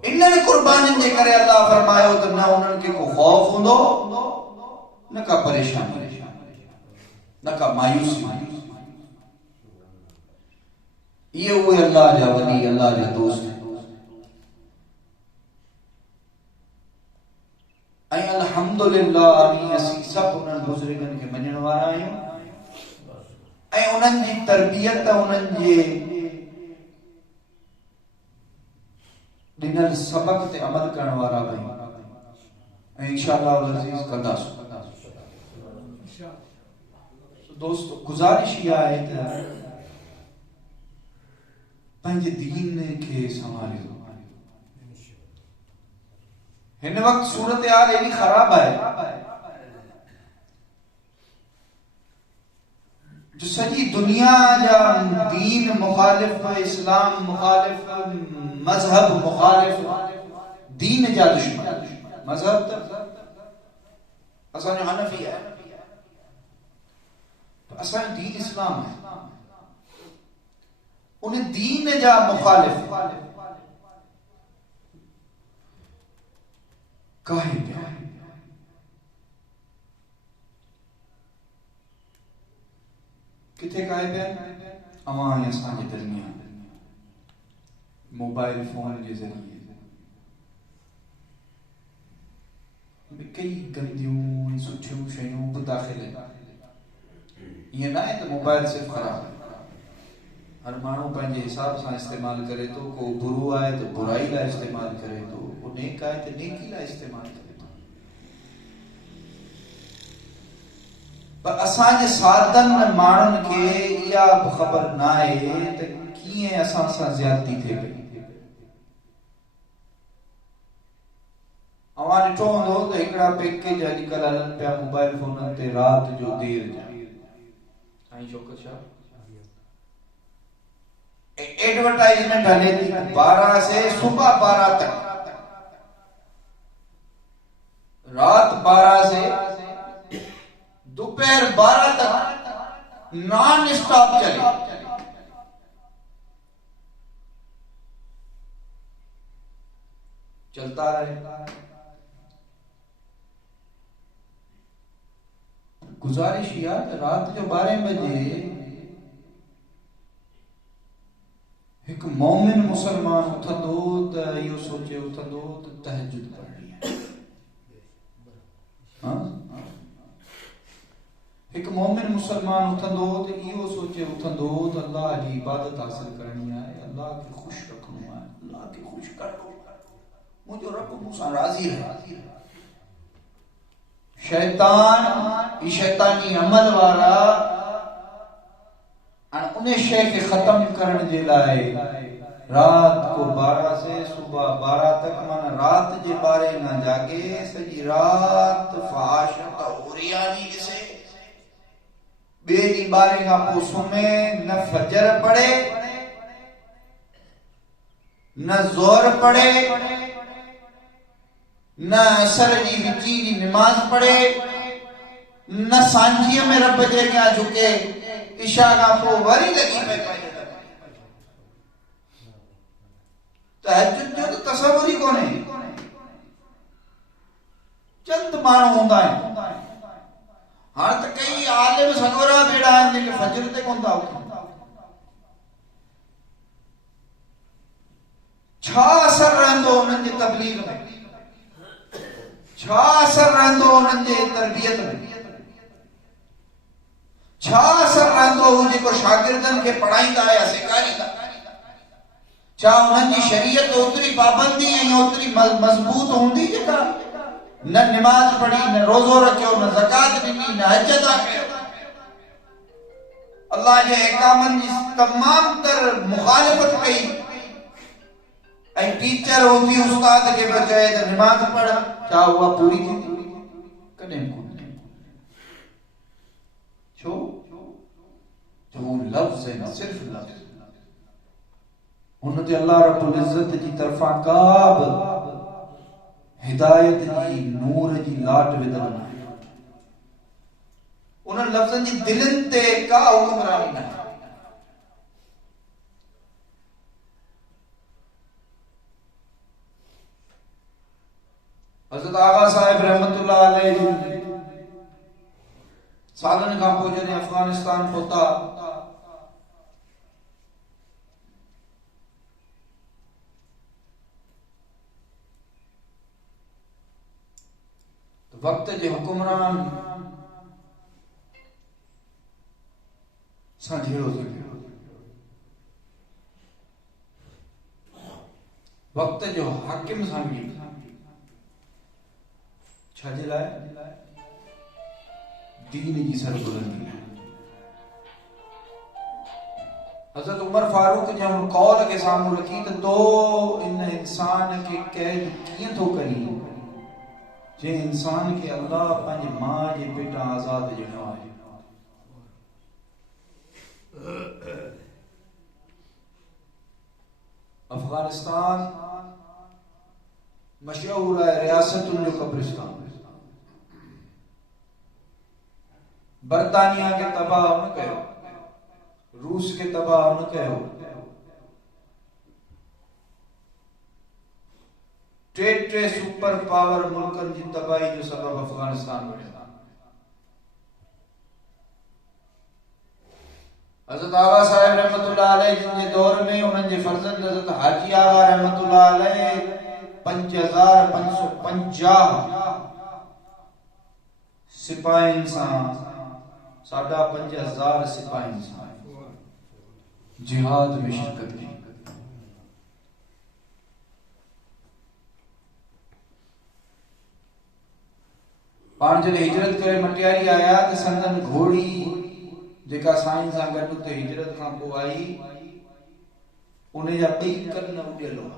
इन्हनि कुर्बानियुनि जे करे अल्लाह फरमायो त न उन्हनि खे को खौफ हूंदो, न का परेशानी, न का मायूसी। ये उहे अल्लाह जा वली, अल्लाह जा दोस्त। ऐं अल्हम्दुलिल्लाह असीं सभु उन्हनि बुजुर्गनि खे मञण वारा आहियूं ऐं उन्हनि जी तरबियत, उन्हनि जे ॾिनल सबक ते अमल करण वारा बि आहियूं ऐं इंशाअल्लाह अज़ीज़ कंदासीं। दोस्तों, गुज़ारिश इहा आहे त पंहिंजे दीन खे संभालियो। हिन वक्त सूरत हाल एॾी ख़राब आहे जो सॼी दुनिया जा दीन मुखालिफ, इस्लाम मुखालिफ, मजहब मुखालिफ, दीन जा दुश्मन। मजहब त असांजो हनफी आहे, असांजो दीन इस्लाम आहे। उन दीन जा मुखालिफ काहे पिया, किथे काहे पिया? अवां ऐं असांजे दरमियान मोबाइल फोन जे ज़रिए कई गंदियूं सुठियूं शयूं बि दाख़िल आहिनि। ईअं न आहे त मोबाइल सिर्फ़ु ख़राबु आहे, हर माण्हू पंहिंजे हिसाब सां इस्तेमालु करे थो। को बुरो आहे त बुराई लाइ इस्तेमालु करे थो, को नेक आहे त नेकी लाइ इस्तेमालु करे थो। पर असांजे साधन माण्हुनि खे इहा बि ख़बर न आहे त कीअं असां सां ज़्यादती थिए पई। अवां ॾिठो हूंदो त हिकिड़ा पैकेज अॼुकल्ह हलनि पिया मोबाइल फोननि ते राति जो देर जा, साईं शौकत शाह एडवर्टाइजमेंट हले थी 12 से सुबह 12 तक, रात 12 से दोपहर 12 तक नॉन स्टॉप चले। चलता रहे। गुजारिश यार रात जो 12 बजे एक मोमिन मुसलमान उथंदो त इहो सोचे उथंदो त तहज्जुद पढ़णी है। हाँ? एक मोमिन मुसलमान उथंदो त इहो सोचे उथंदो त अल्लाह जी इबादत हासिल करणी है, अल्लाह खे खुश रखणो है, अल्लाह खे खुश करणो है, मुझो रब मूंसां राज़ी रहे। शैतान शैतानी अमल वारा उन शय खे खत्म करण जे लाइ रात को 12 से सुबह 12 तक माना रात जे 12 न जागे, सॼी रात फ़हाशत औरियानी ॾिसे, ॿिए ॾींहुं 12 खां पोइ सुम्हे, न फजर पढ़े न ज़ोहर पढ़े न असर जी विची जी निमाज़ पढ़े, न सांझीअ में रब जे अॻियां झुके, इशा खां पोइ वरी लॻी पए तहज्जुद जो त तसवुर ई कोन्हे। चंद माण्हू हूंदा आहिनि, हाणे त कई आलिम सगोरा बेड़ा आहिनि जेके फजर ते कोन था उथनि। छा असर रहंदो उन्हनि जे तबलीग में, छा असर रहंदो उन्हनि जे तरबियत में, छा असर रहंदो हू जेको शागिर्दनि खे पढ़ाईंदा या सेखारींदा। छा उन्हनि जी शरीयत ओतिरी पाबंदी ऐं ओतिरी मज़बूत हूंदी जेका न निमाज़ पढ़ी, न रोज़ो रखियो, न ज़कात ॾिनी, न हज अदा कयो, अल्लाह जे अहकामनि जी तमाम तर मुखालिफ़त कई, ऐं टीचर हूंदी उस्ताद खे बि चए त निमाज़ पढ़, छा उहा पूरी थींदी? कॾहिं कोन। छो? जो वो लफ्ज़ है, सिर्फ लफ्ज़, हुन ते अल्लाह रब्बुल इज़्ज़त जी तरफ़ां का बि हिदायत जी नूर जी लाट विधल न आहे। उन लफ्ज़नि जी दिलनि ते का हुक्मरानी न आहे। हज़रत आगा साहिब रहमतुल्लाह अलैहि सालनि खां पोइ जॾहिं अफगानिस्तान पहुता तो वक्त जे हुक्मरान सां झेड़ो थी वियो। वक्त जो हाकिम सां बि छाजे लाइ? दीन जी सरबुलंदी। हज़रत उमर फारूक जब कौल के साम्हूं रखी तो इन इंसान के कैद कीअं थो करी जे इंसान के अल्लाह पंहिंजे मां जे पेटां आज़ाद ॾिनो आहे। अफगानिस्तान मशहूर है रियासतुन जो कब्रिस्तान। बरतानिया के तबाह न कयो, रूस के तबाह न कयो, टे सुपर पावर मुल्कन जी तबाही जो सबब अफगानिस्तान बणियो। हज़रत आगा साहिब रहमतुल्लाह अलैहि जिन जे दौर में उन्हनि जे फर्जंद हज़रत हाजी आगा रहमतुल्लाह अलैहि 5550 सिपाहियुनि सां 5500 सिपाहियुनि सां जिहाद में शिरकत की। पाण जॾहिं हिजरत करे मटियारी आया त संदन घोड़ी जेका साईं सां गॾु उते हिजरत खां पोइ आई उन जा ॿई कन उॾियल हुआ।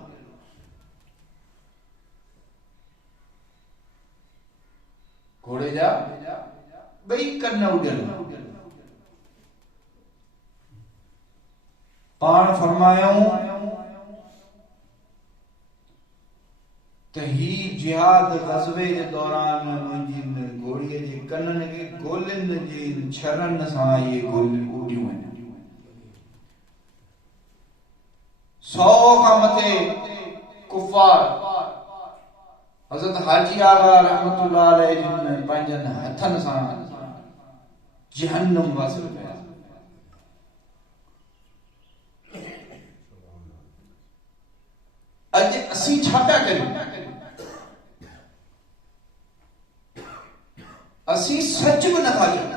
घोड़े जा ॿई कन उॾियल हुआ। पाण फरमायूं त ही जिहाद ग़ज़वे जे दौरान मुंहिंजी गोलीअ जे कननि खे गोलियुनि जे छरनि सां इहे गोलियूं उॾियूं आहिनि। 100 खां मथे कुफार हज़रत हाजी आला रहमतुल्लाह अलैहि जिन पंहिंजनि हथनि सां जहन्नुम वासिल कया। अॼु असीं छा पिया करियूं? असीं सच बि नथा चऊं।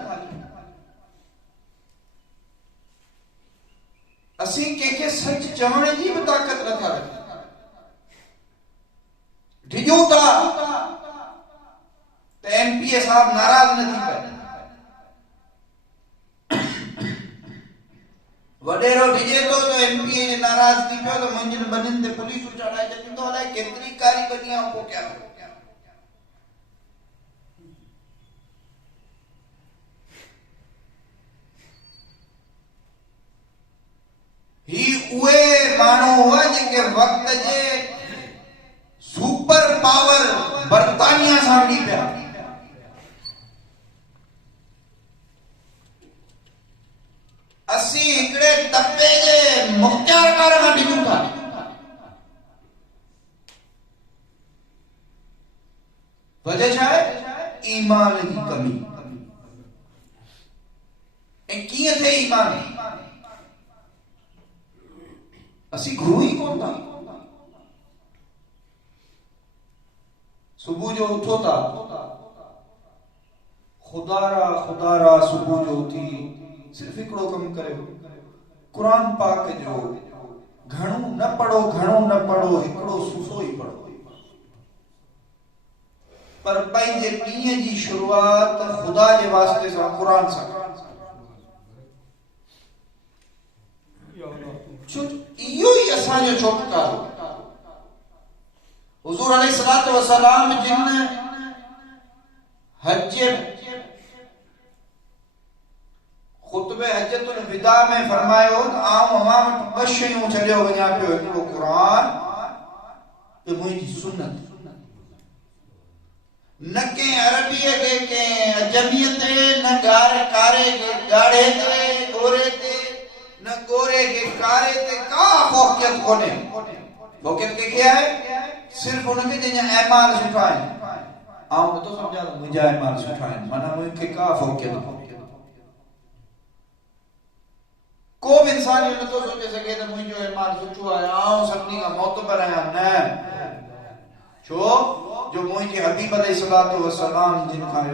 असीं कंहिंखे सच चवण जी बि ताक़त नथा रखूं। डिॼूं था त एमपीए साहब नाराज़ न थी पए। वॾेरो डिॼे थो त एमपीए जे नाराज़ थी पियो त मुंहिंजनि बनियुनि ते पुलिस चढ़ाए छॾींदो। अलाए केतिरी कारी बनिया पोखिया। ही उहे माण्हू हुआ जेके वक़्त जे सुपर पावर बर्तानिया सां विड़ी पिया। असीं हिकिड़े तबके जे मुख्तियारकार खां डिॼूं था। वजह छा आहे? ईमान जी कमी। ऐं कीअं थिए ईमान? असीं घुरूं ई कोन था। सुबुह जो उथो था, खुदारा सुबुह जो उथी सिर्फ हिकिड़ो कमु करियो, क़ुरान पाक जो घणो न पढ़ो, हिकिड़ो सुफ़ो ई पढ़ो। पर पंहिंजे ॾींहं जी शुरूआत ख़ुदा जे वास्ते सां क़ुरान सां कयो। छो इहो ई असांजो चौककार। हुज़ूर अलैहिस्सलातु वस्सलाम जिन हज खुतबे हजतुल विदा में फरमायो त आऊं अवां वटि 2 शयूं छॾियो वञा पियो, हिकिड़ो क़ुरान ते मुंहिंजी सुन्नत। न कंहिं अरबीअ खे कंहिं अजमीअ ते, न कारे खे ॻाढ़े ते, गोरे ते, न गोरे खे कारे ते का फ़ौक़ियत कोन्हे। फ़ौक़ियत कंहिंखे आहे? सिर्फ़ उनखे जंहिंजा ऐमाल सुठा आहिनि। आऊं नथो सम्झां त मुंहिंजा ऐमाल सुठा आहिनि, माना मूंखे का फ़ौक़ियत कोन्हे। को बि इंसान इहो नथो सोचे सघे त मुंहिंजो ईमान सुठो आहे, आउं सभिनी खां मोतबर आहियां। न, छो जो मुंहिंजे हबीब अलैहिस्सलातु वस्सलाम जिन खां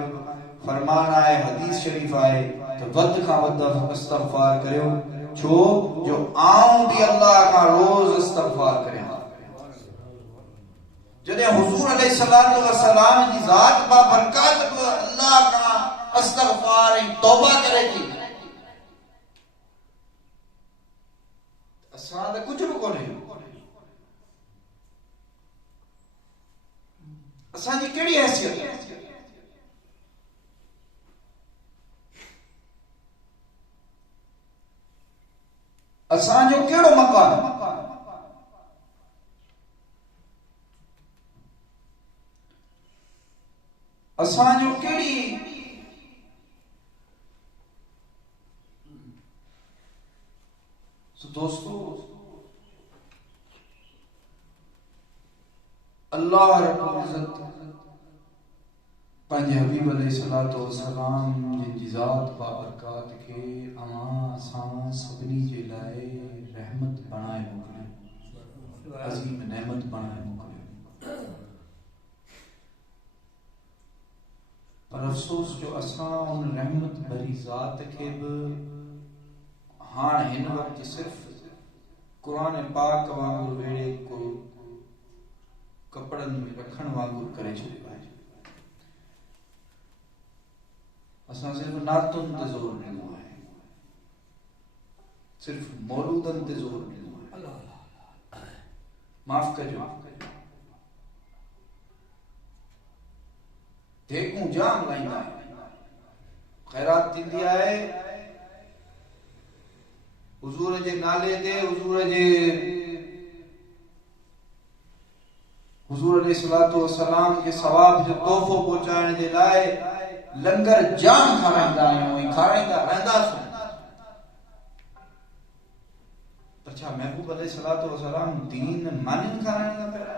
फरमान आहे, हदीस शरीफ़ आहे त वध खां वध इस्तग़फार करियो। छो जो आउं बि अल्लाह खां रोज़ इस्तग़फार करियां। जॾहिं हुज़ूर अलैहिस्सलातु वस्सलाम जी ज़ात बाबरकत बि अल्लाह खां इस्तग़फार ऐं तौबा करे थी, असां त कुझु बि कोन्हे। असांजी कहिड़ी हैसियत? असांजो कहिड़ो मकान? असांजो कहिड़ी दोस्तों? अल्लाह रब्बुल इज़्ज़त पंहिंजे हबीब अलैहिस्सलातु वस्सलाम जी ज़ात बाबरकत खे असां सभिनी जे लाइ रहमत बणाए मोकिलियो, अज़ीम नेमत बणाए मोकिलियो। पर अफ़सोस जो असां उन रहमत भरी ज़ात खे बि हाणे हिन वक़्तु सिर्फ़ क़ुरान पाक वांगुरु वेड़े को कपड़नि में रखण वांगुरु करे छॾियो आहे। असां सिर्फ़ नातुनि ते ज़ोर ॾिनो आहे, सिर्फ़ मौलूदनि ते ज़ोर ॾिनो आहे। माफ़ कजो, धेकूं जाम लाईंदा आहिनि, ख़ैरात थींदी आहे, हुजूर जे नाले ते हुजूर अलैहिस्सलातु वस्सलाम के सवाब जो तोहफो पहुंचाइण जे लाइ लंगर जाम खाराईंदा आहियूं ऐं खाराईंदा रहंदासीं। पर छा महबूब अलैहिस्सलातु वस्सलाम दीन मानियुनि खाराईंदा पिया?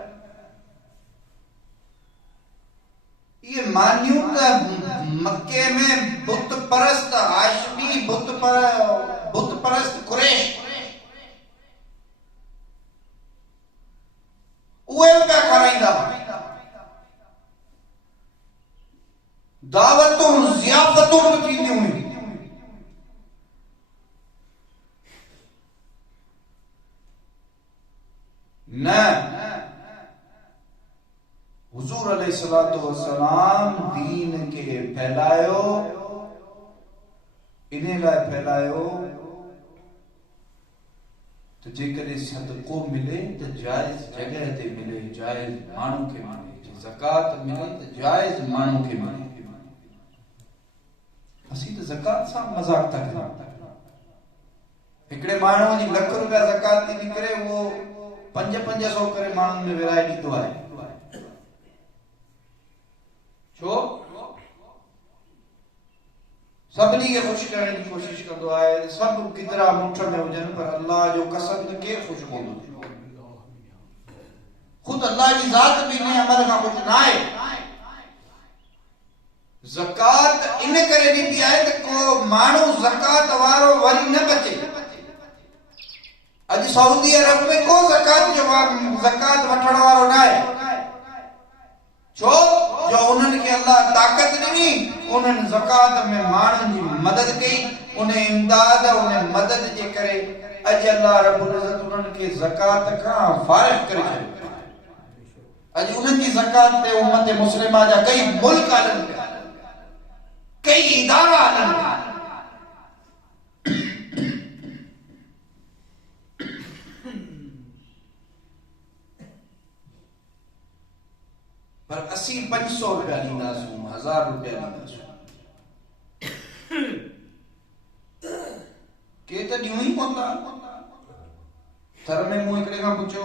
ये मानियूं त मक्के में बुत परस्त हाशमी बुत परस्त कुरैश उहे पिया खाराईंदा। दावतूं ज़ियाफ़तूं थींदियूं हुयूं। न हुजूर अलैहिस्सलातु वस्सलाम दीन के फैलायो, इन लाइ फैलायो तो जेकॾहिं सदको मिले तो जायज़ जगह ते मिले, जायज़ माण्हू खे मिले, ज़कात मिले तो जायज़ माण्हू खे मिले। असीं तो ज़कात सां मज़ाक था कयूं। हिकिड़े माण्हू जी ₹1,00,000 ज़कात थी निकिरे, वो 500 करे माण्हुनि में विराए ॾींदो आहे। छो? सभिनी खे ख़ुशि करण जी कोशिश कंदो आहे। सभु कितिरा मुठ में हुजनि पर अल्लाह जो कसम न केरु ख़ुशि कोन्हे। ख़ुदि अल्लाह जी ज़ात बि इन अमल खां ख़ुशि न आहे। ज़कात इन करे ॾिबी आहे त को माण्हू ज़कात वारो वरी न बचे। अॼु सऊदी अरब में को ज़कात वठण वारो न आहे। छो? जो उन्हनि खे अल्लाह ताक़त ॾिनी, उन्हनि ज़कात में माण्हुनि जी मदद कई। उन इमदाद उन मदद जे करे अॼु अल्लाह रब्बुल इज़्ज़त उन्हनि खे ज़कात खां फ़ारिग़ करे छॾियो। अॼु उन्हनि जी ज़कात ते उम्मत मुस्लिमा जा कई मुल्क हलनि पिया, कई इदारा हलनि पिया। पर असीं 500 रुपया ॾींदासीं, 1000 रुपया ॾींदासीं। के त ॾियूं ई कोन था। थर में मूं हिकिड़े खां पुछियो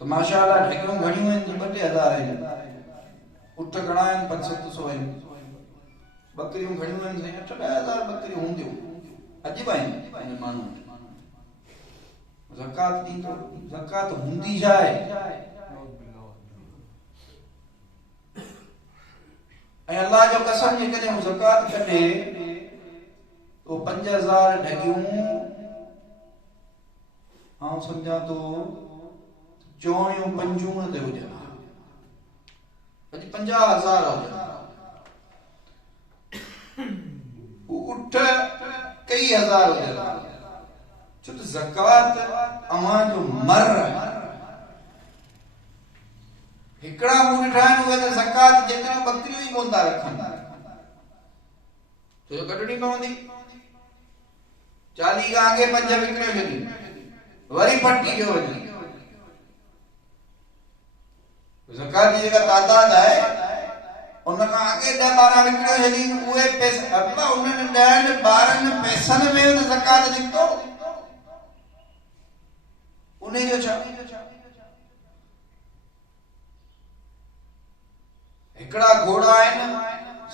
त माशाअल्लाह ढकियूं घणियूं आहिनि? 2-2 हज़ार आहिनि। उठ घणा आहिनि? 500-700 आहिनि। बकरियूं घणियूं आहिनि? 8-10 हज़ार बकरियूं हूंदियूं। अॼु बि आहिनि माण्हू। ज़कात ॾींदो। ज़कात हूंदी छा आहे? ऐं अल्लाह जो कसम जेकॾहिं हू ज़कात कढे तो 5000 ढगियूं आउं सम्झां तो चौणियूं पंजूं ते हुजनि। अॼु 50,000 हुजनि। उठ कई हज़ार हुजनि। छो त ज़कात अवां जो मर आहे। हिकिड़ा मूं ॾिठा आहिनि उहे त ज़कात जेतिरियूं बकरियूं ई कोन था रखनि। छो जो कढणी पवंदी। 40 खां अॻे 5 विकिणे छॾी, वरी पटी जो वञी। ज़कात जी जेका तादाद आहे उन खां अॻे 10-12 विकिणे छॾी। उहे पैसा अल्लाह उन्हनि 10-12 पैसनि में त ज़कात निकितो। उन जो छा? हिकिड़ा घोड़ा आहिनि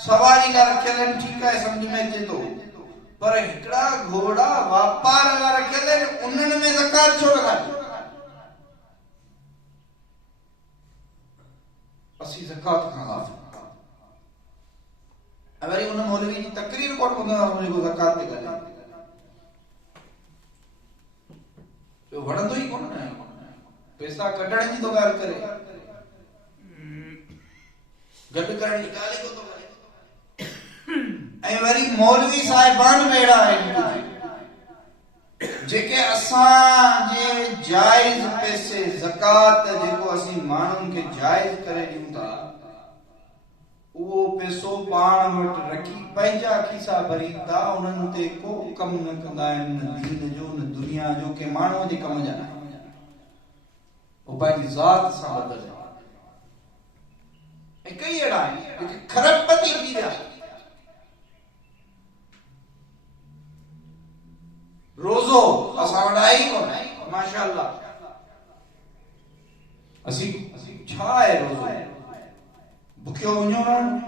सवारी लाइ रखियल आहिनि, ठीकु आहे, सम्झ में अचे थो। पर हिकिड़ा घोड़ा वापार लाइ रखियल आहिनि, उन्हनि में ज़कात छो लॻाई? असीं ज़कात खां ग़ाफ़िल। ऐं वरी उन मौलवी जी तकरीर कोन ॿुधंदासीं जेको ज़कात ते ॻाल्हाए। वणंदो ई कोन आहे। पैसा कढण जी तो ॻाल्हि करे, गॾु करण जी ॻाल्हि ई कोन थो करे। ऐं वरी मौलवी साहिबान अहिड़ा आहिनि जेके असांजे जाइज़ पैसे ज़कात जेको असीं माण्हुनि खे जाइज़ करे ॾियूं था, उहो पैसो पाण वटि रखी पंहिंजा खीसा भरींदा। उन्हनि ते को कमु न कंदा आहिनि, न दीन जो न दुनिया जो, के माण्हूअ जे कम जा न। उहो पंहिंजी ज़ात सां बदल। ऐं कई अहिड़ा आहिनि जेके खरबपति थी विया। भुखियो वञो रहणो?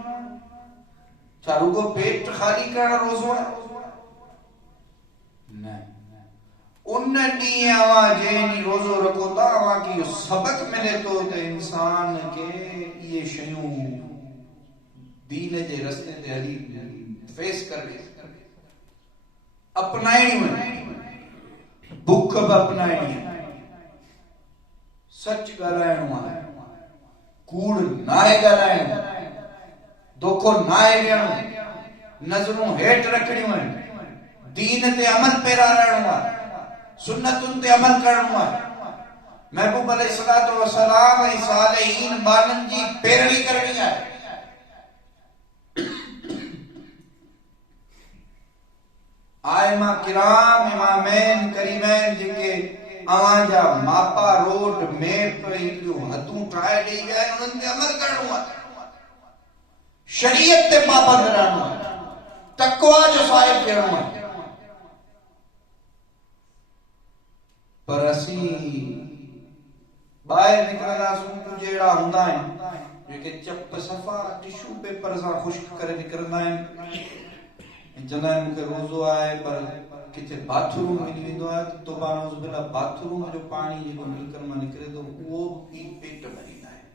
छा रुगो पेट खाली करण रोज़ो आहे? न, उन ॾींहुं अवां जे ॾींहुं रोज़ो रखो था अवां खे इहो सबक़ मिले थो त इंसान खे इहे शयूं दीन जे रस्ते ते हली फेस करे अपनाइणियूं आहिनि। बुख बि अपनाइणी आहे, सच ॻाल्हाइणो आहे, कूड़ नाहे ॻाल्हाइणो, धोखो नाहे ॾियणो, नज़रूं हेठि रखणियूं आहिनि, दीन ते अमल पेरारणो आहे, सुन्नतुनि ते अमल करणो आहे, महबूब अलैहिस्सलातु वस्सलाम ऐं सालिहीन बाननि जी पैरवी करणी आहे। आइमा किराम इमामैन करीमैन जेके अवां जा मापा रोड मैप हथूं ठाहे ॾेई विया आहिनि उन्हनि ते अमल करणो आहे, शरीयत ते पाबंद रहणो आहे, तक़वा जो साहिब थियणो आहे। पर असीं ॿाहिरि निकिरंदासीं कुझु अहिड़ा हूंदा आहिनि जेके चप सफ़ा टिशू पेपर सां ख़ुश्क करे निकिरंदा आहिनि ऐं चवंदा आहिनि मूंखे रोज़ो आहे, पर किथे बाथरूम मिली वेंदो आहे त तौबा नऊज़ बिल्लाह बाथरूम जो पाणी जेको नलकनि मां निकिरे थो उहो बि पेट भरींदा आहिनि।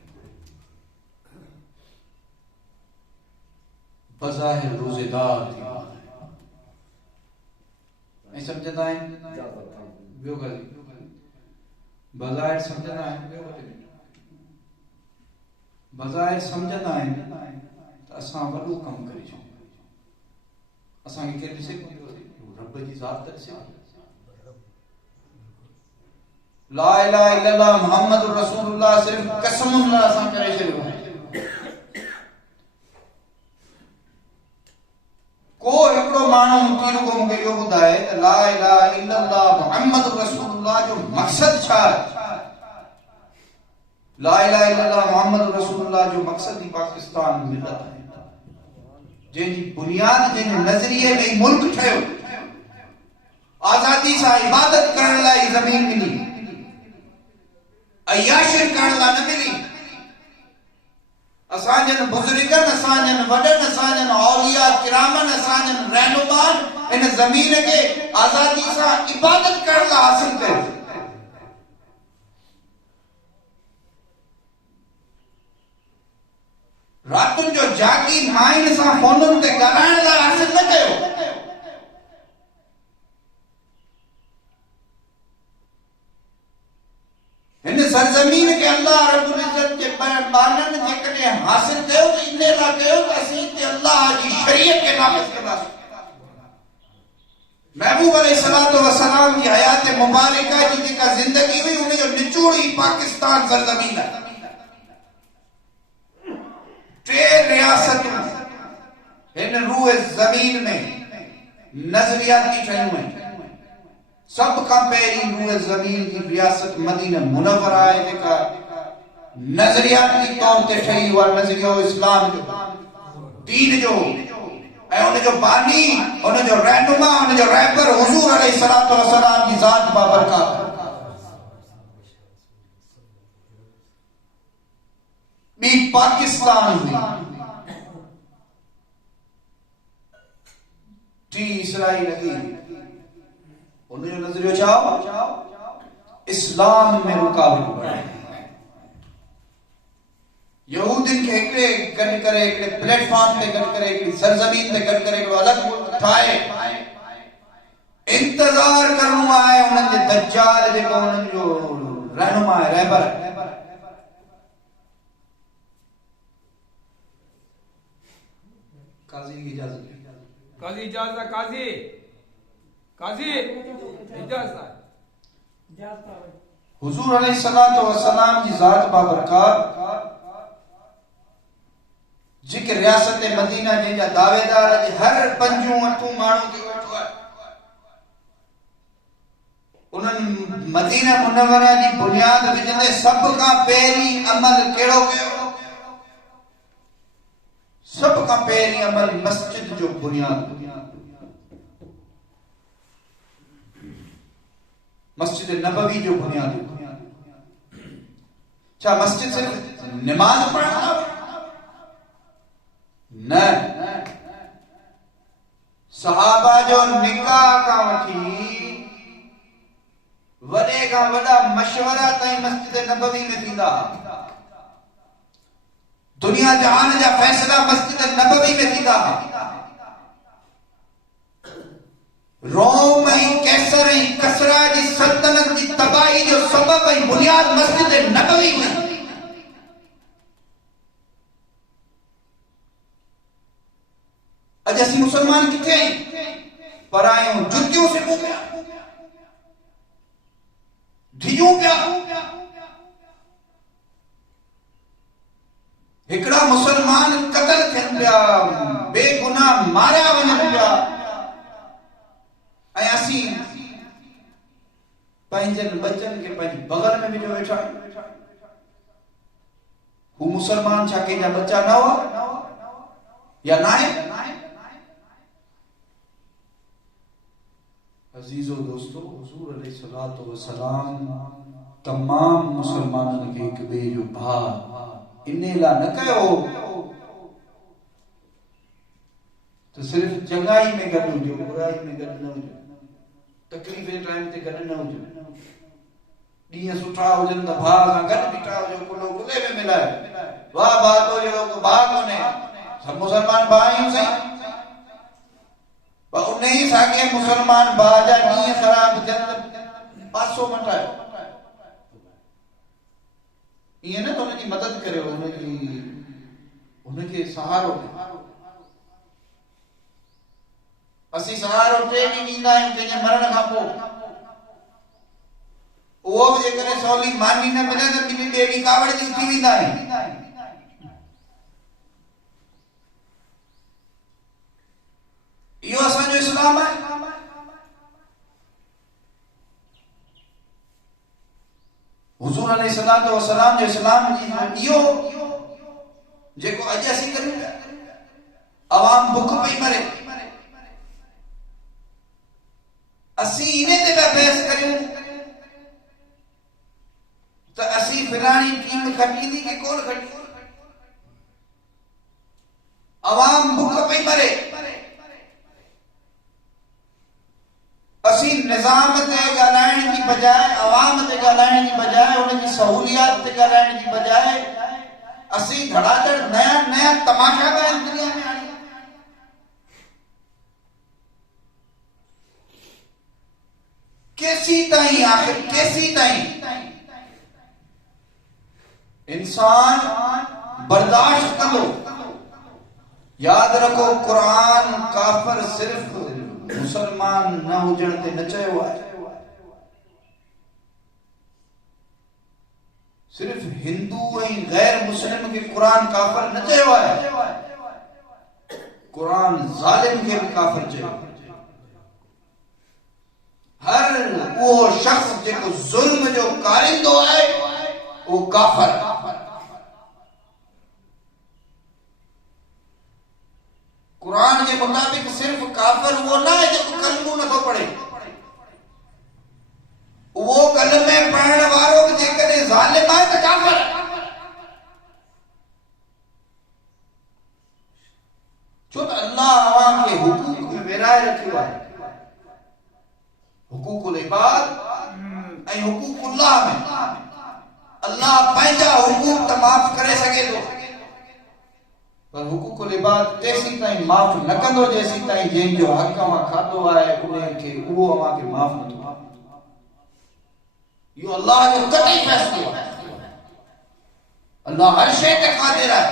बज़ाहिर रोज़ेदार ऐं सम्झंदा आहिनि ॿियो ॻाल्हि बज़ाहिर सम्झंदा आहिनि बज़ाहिर सम्झंदा आहिनि त असां वॾो कमु करे छॾूं, असांखे केरु ॾिसे रब जी ज़ात ॾिसे। ला इलाहा इल्लल्लाह मुहम्मद रसूलुल्लाह सिर्फ कसमुनि लाइ असां करे छॾियो आहे। को हिकिड़ो माण्हू मूंखे इहो ॿुधाए त ला इलाहा इल्लल्लाह मुहम्मद रसूलुल्लाह जो मक़सद छा आहे? ला इलाहा इल्लल्लाह मुहम्मद रसूलुल्लाह जो मक़सद ही पाकिस्तान मिलत आहे, जंहिंजी बुनियाद जंहिंजे नज़रिए में मुल्क ठहियो, आज़ादी सां इबादत करण लाइ ज़मीन मिली, अयाशी करण लाइ न मिली। असांजनि बुज़ुर्गनि, असांजनि वॾनि, असांजनि औलिया किरामनि, असांजनि रहनुमान इन ज़मीन खे आज़ादी सां इबादत करण लाइ हासिल कयो। रातुनि जो जागी माइन सां फोनुनि ते ॻाल्हाइण लाइ हासिल न कयो। हिन सरज़मीन खे अल्लाह रब्बुल इज़्ज़त जे बाननि जेकॾहिं हासिल कयो त इन लाइ कयो त असीं हिते अल्लाह जी शरीयत खे नाफ़िज़ कंदासीं। महबूब अलैहिस्सलातु वस्सलाम जी हयात मुबारका जी जेका ज़िंदगी हुई उन जो निचोड़ ही पाकिस्तान सरज़मीन आहे। 3 रियासतूं हिन रूह ज़मीन में नज़रियाती ठहियूं आहिनि। सब खां पहिरीं रूह ज़मीन जी रियासत मदीना मुनव्वरा आहे जेका नज़रियाती तौर ते ठही हुआ, नज़रियो इस्लाम जो, दीन जो, ऐं उन जो बानी, उन जो रहनुमा, उन जो रहबर हुज़ूर अलैहिस्सलातु वस्सलाम जी ज़ात बाबरकत। ॿी पाकिस्तान हुई, टी इसराइल हुई। उनजो नज़रियो छा? इस्लाम में रुकावट आहे। यहूदिन खे हिकिड़े गॾु करे, हिकिड़े प्लेटफॉर्म ते गॾु करे, हिकिड़ी सरज़मीन ते गॾु करे हिकिड़ो अलॻि मुल्क ठाहे इंतज़ार करणो आहे उन्हनि जे दज्जाल जेको उन्हनि जो रहनुमा आहे, रहबर। काज़ी की इजाज़त, काज़ी इजाज़त, काज़ी इजाज़त। हुज़ूर अलैहिस्सलातु वस्सलाम जी ज़ात बाबरकत जेके रियासत मदीना जंहिंजा दावेदार अॼु हर 5-8 माण्हू ते वेठो आहे, उन्हनि मदीना मुनव्वरा जी बुनियाद विझंदे सब खां पहिरीं अमल कहिड़ो कयो? सब खां पहिरीं अमल मस्जिद जो बुनियाद, मस्जिद नबवी जो बुनियाद। छा मस्जिद सिर्फ नमाज पढ़ण लाइ? न सहाबा जो निकाह का वठी वडे का वडा मशवरा ताईं मस्जिद नबवी में थींदा। दुनिया जहान जा फैसला मस्जिद नबवी में थींदा। रोम ऐं कैसर ऐं कसरा जी सल्तनत जी तबाही जो सबब ऐं बुनियाद मस्जिद नबवी में। अज असीं मुसलमान किथे आहियूं? परायूं जुतियूं सिबूं पिया, धियूं पिया। हिकिड़ा मुसलमान कतल थियनि पिया, बेगुनाह मारिया वञनि पिया, ऐं असीं पंहिंजनि बचनि खे पंहिंजी बगल में विझो वेठा आहियूं। हू मुसलमान छा कंहिंजा बच्चा न हुआ या न आहे? अजीजो दोस्तों, हुजूर अलैहिस्सलातु वस्सलाम तमाम मुसलमाननि खे हिक ॿिए जो भाउ इन लाइ न कयो त सिर्फ़ चङाई में गॾु हुजो, बुराई में गॾु न हुजो, तकलीफ़ जे टाइम ते गॾु न हुजो। ॾींहं सुठा हुजनि त भाउ सां गॾु बीठा हुजो, कुलो कुले में मिलाए। वाह भाउ तो जहिड़ो को भाउ कोन्हे, सब मुसलमान भाउ आहियूं साईं। पर उन ई साॻे मुसलमान भाउ जा ॾींहं ख़राब थियनि पासो मटायो। ईअं न त हुनजी मदद करियो, हुनखे सहारो ॾियो। असीं सहारो 3 ॾींहं ॾींदा आहियूं कंहिंजे मरण खां पोइ। उहो बि जेकॾहिं सवली मानी न मिले त ॿिए ॾींहुं कावड़ जी उथी वेंदा आहियूं। इहो असांजो इस्लाम आहे। हुजूर अलैहिस्सलातु वस्सलाम जो इस्लाम जी इहो जेको अॼु असीं करियूं था। अवाम बुख पई मरे, असीं इन ते पिया बहस करियूं त असीं फिलाणी टीम खटींदी कि कोन खटी। अवाम बुख पई मरे, असीं निज़ाम ते ॻाल्हाइण जी बजाए, अवाम ते ॻाल्हाइण जी बजाए, उनजी सहूलियात ते ॻाल्हाइण जी बजाए असीं धड़ाधड़ नया नया तमाशा पिया दुनिया में आणियूं। केसी ताईं, आखिर केसी ताईं इंसान बर्दाश्त कंदो? याद रखो, कुरान काफिर सिर्फ मुसलमान न हुजण ते न चयो आहे। सिर्फ हिंदू ऐं गैर मुस्लिम खे कुरान काफिर न चयो आहे। कुरान ज़ालिम खे भी काफिर चयो। हर वो शख्स जेको जुल्म जो कारिंदो आहे वो काफिर। कुरान के मुताबिक सिर्फ काफिर वो ना है जो कलमो नथो पढ़े। वो कलमे पढ़ण वारो भी जेकॾहिं ज़ालिम आहे त काफिर आहे। छो त अल्लाह अवां खे हुकूक में विराए रखियो आहे। हुकूकुल इबाद ऐं हुकूकुल्लाह में अल्लाह पंहिंजा हुकूक त माफ़ करे सघे थो, पर हुकूकुल इबाद तेसीं ताईं माफ़ न कंदो जेसीं ताईं जंहिंजो हक़ अवां खाधो आहे उनखे उहो अवां खे माफ़ नथो। इहो अल्लाह जो कतई फ़ैसिलो आहे। अल्लाह हर शइ ते क़ादिर आहे,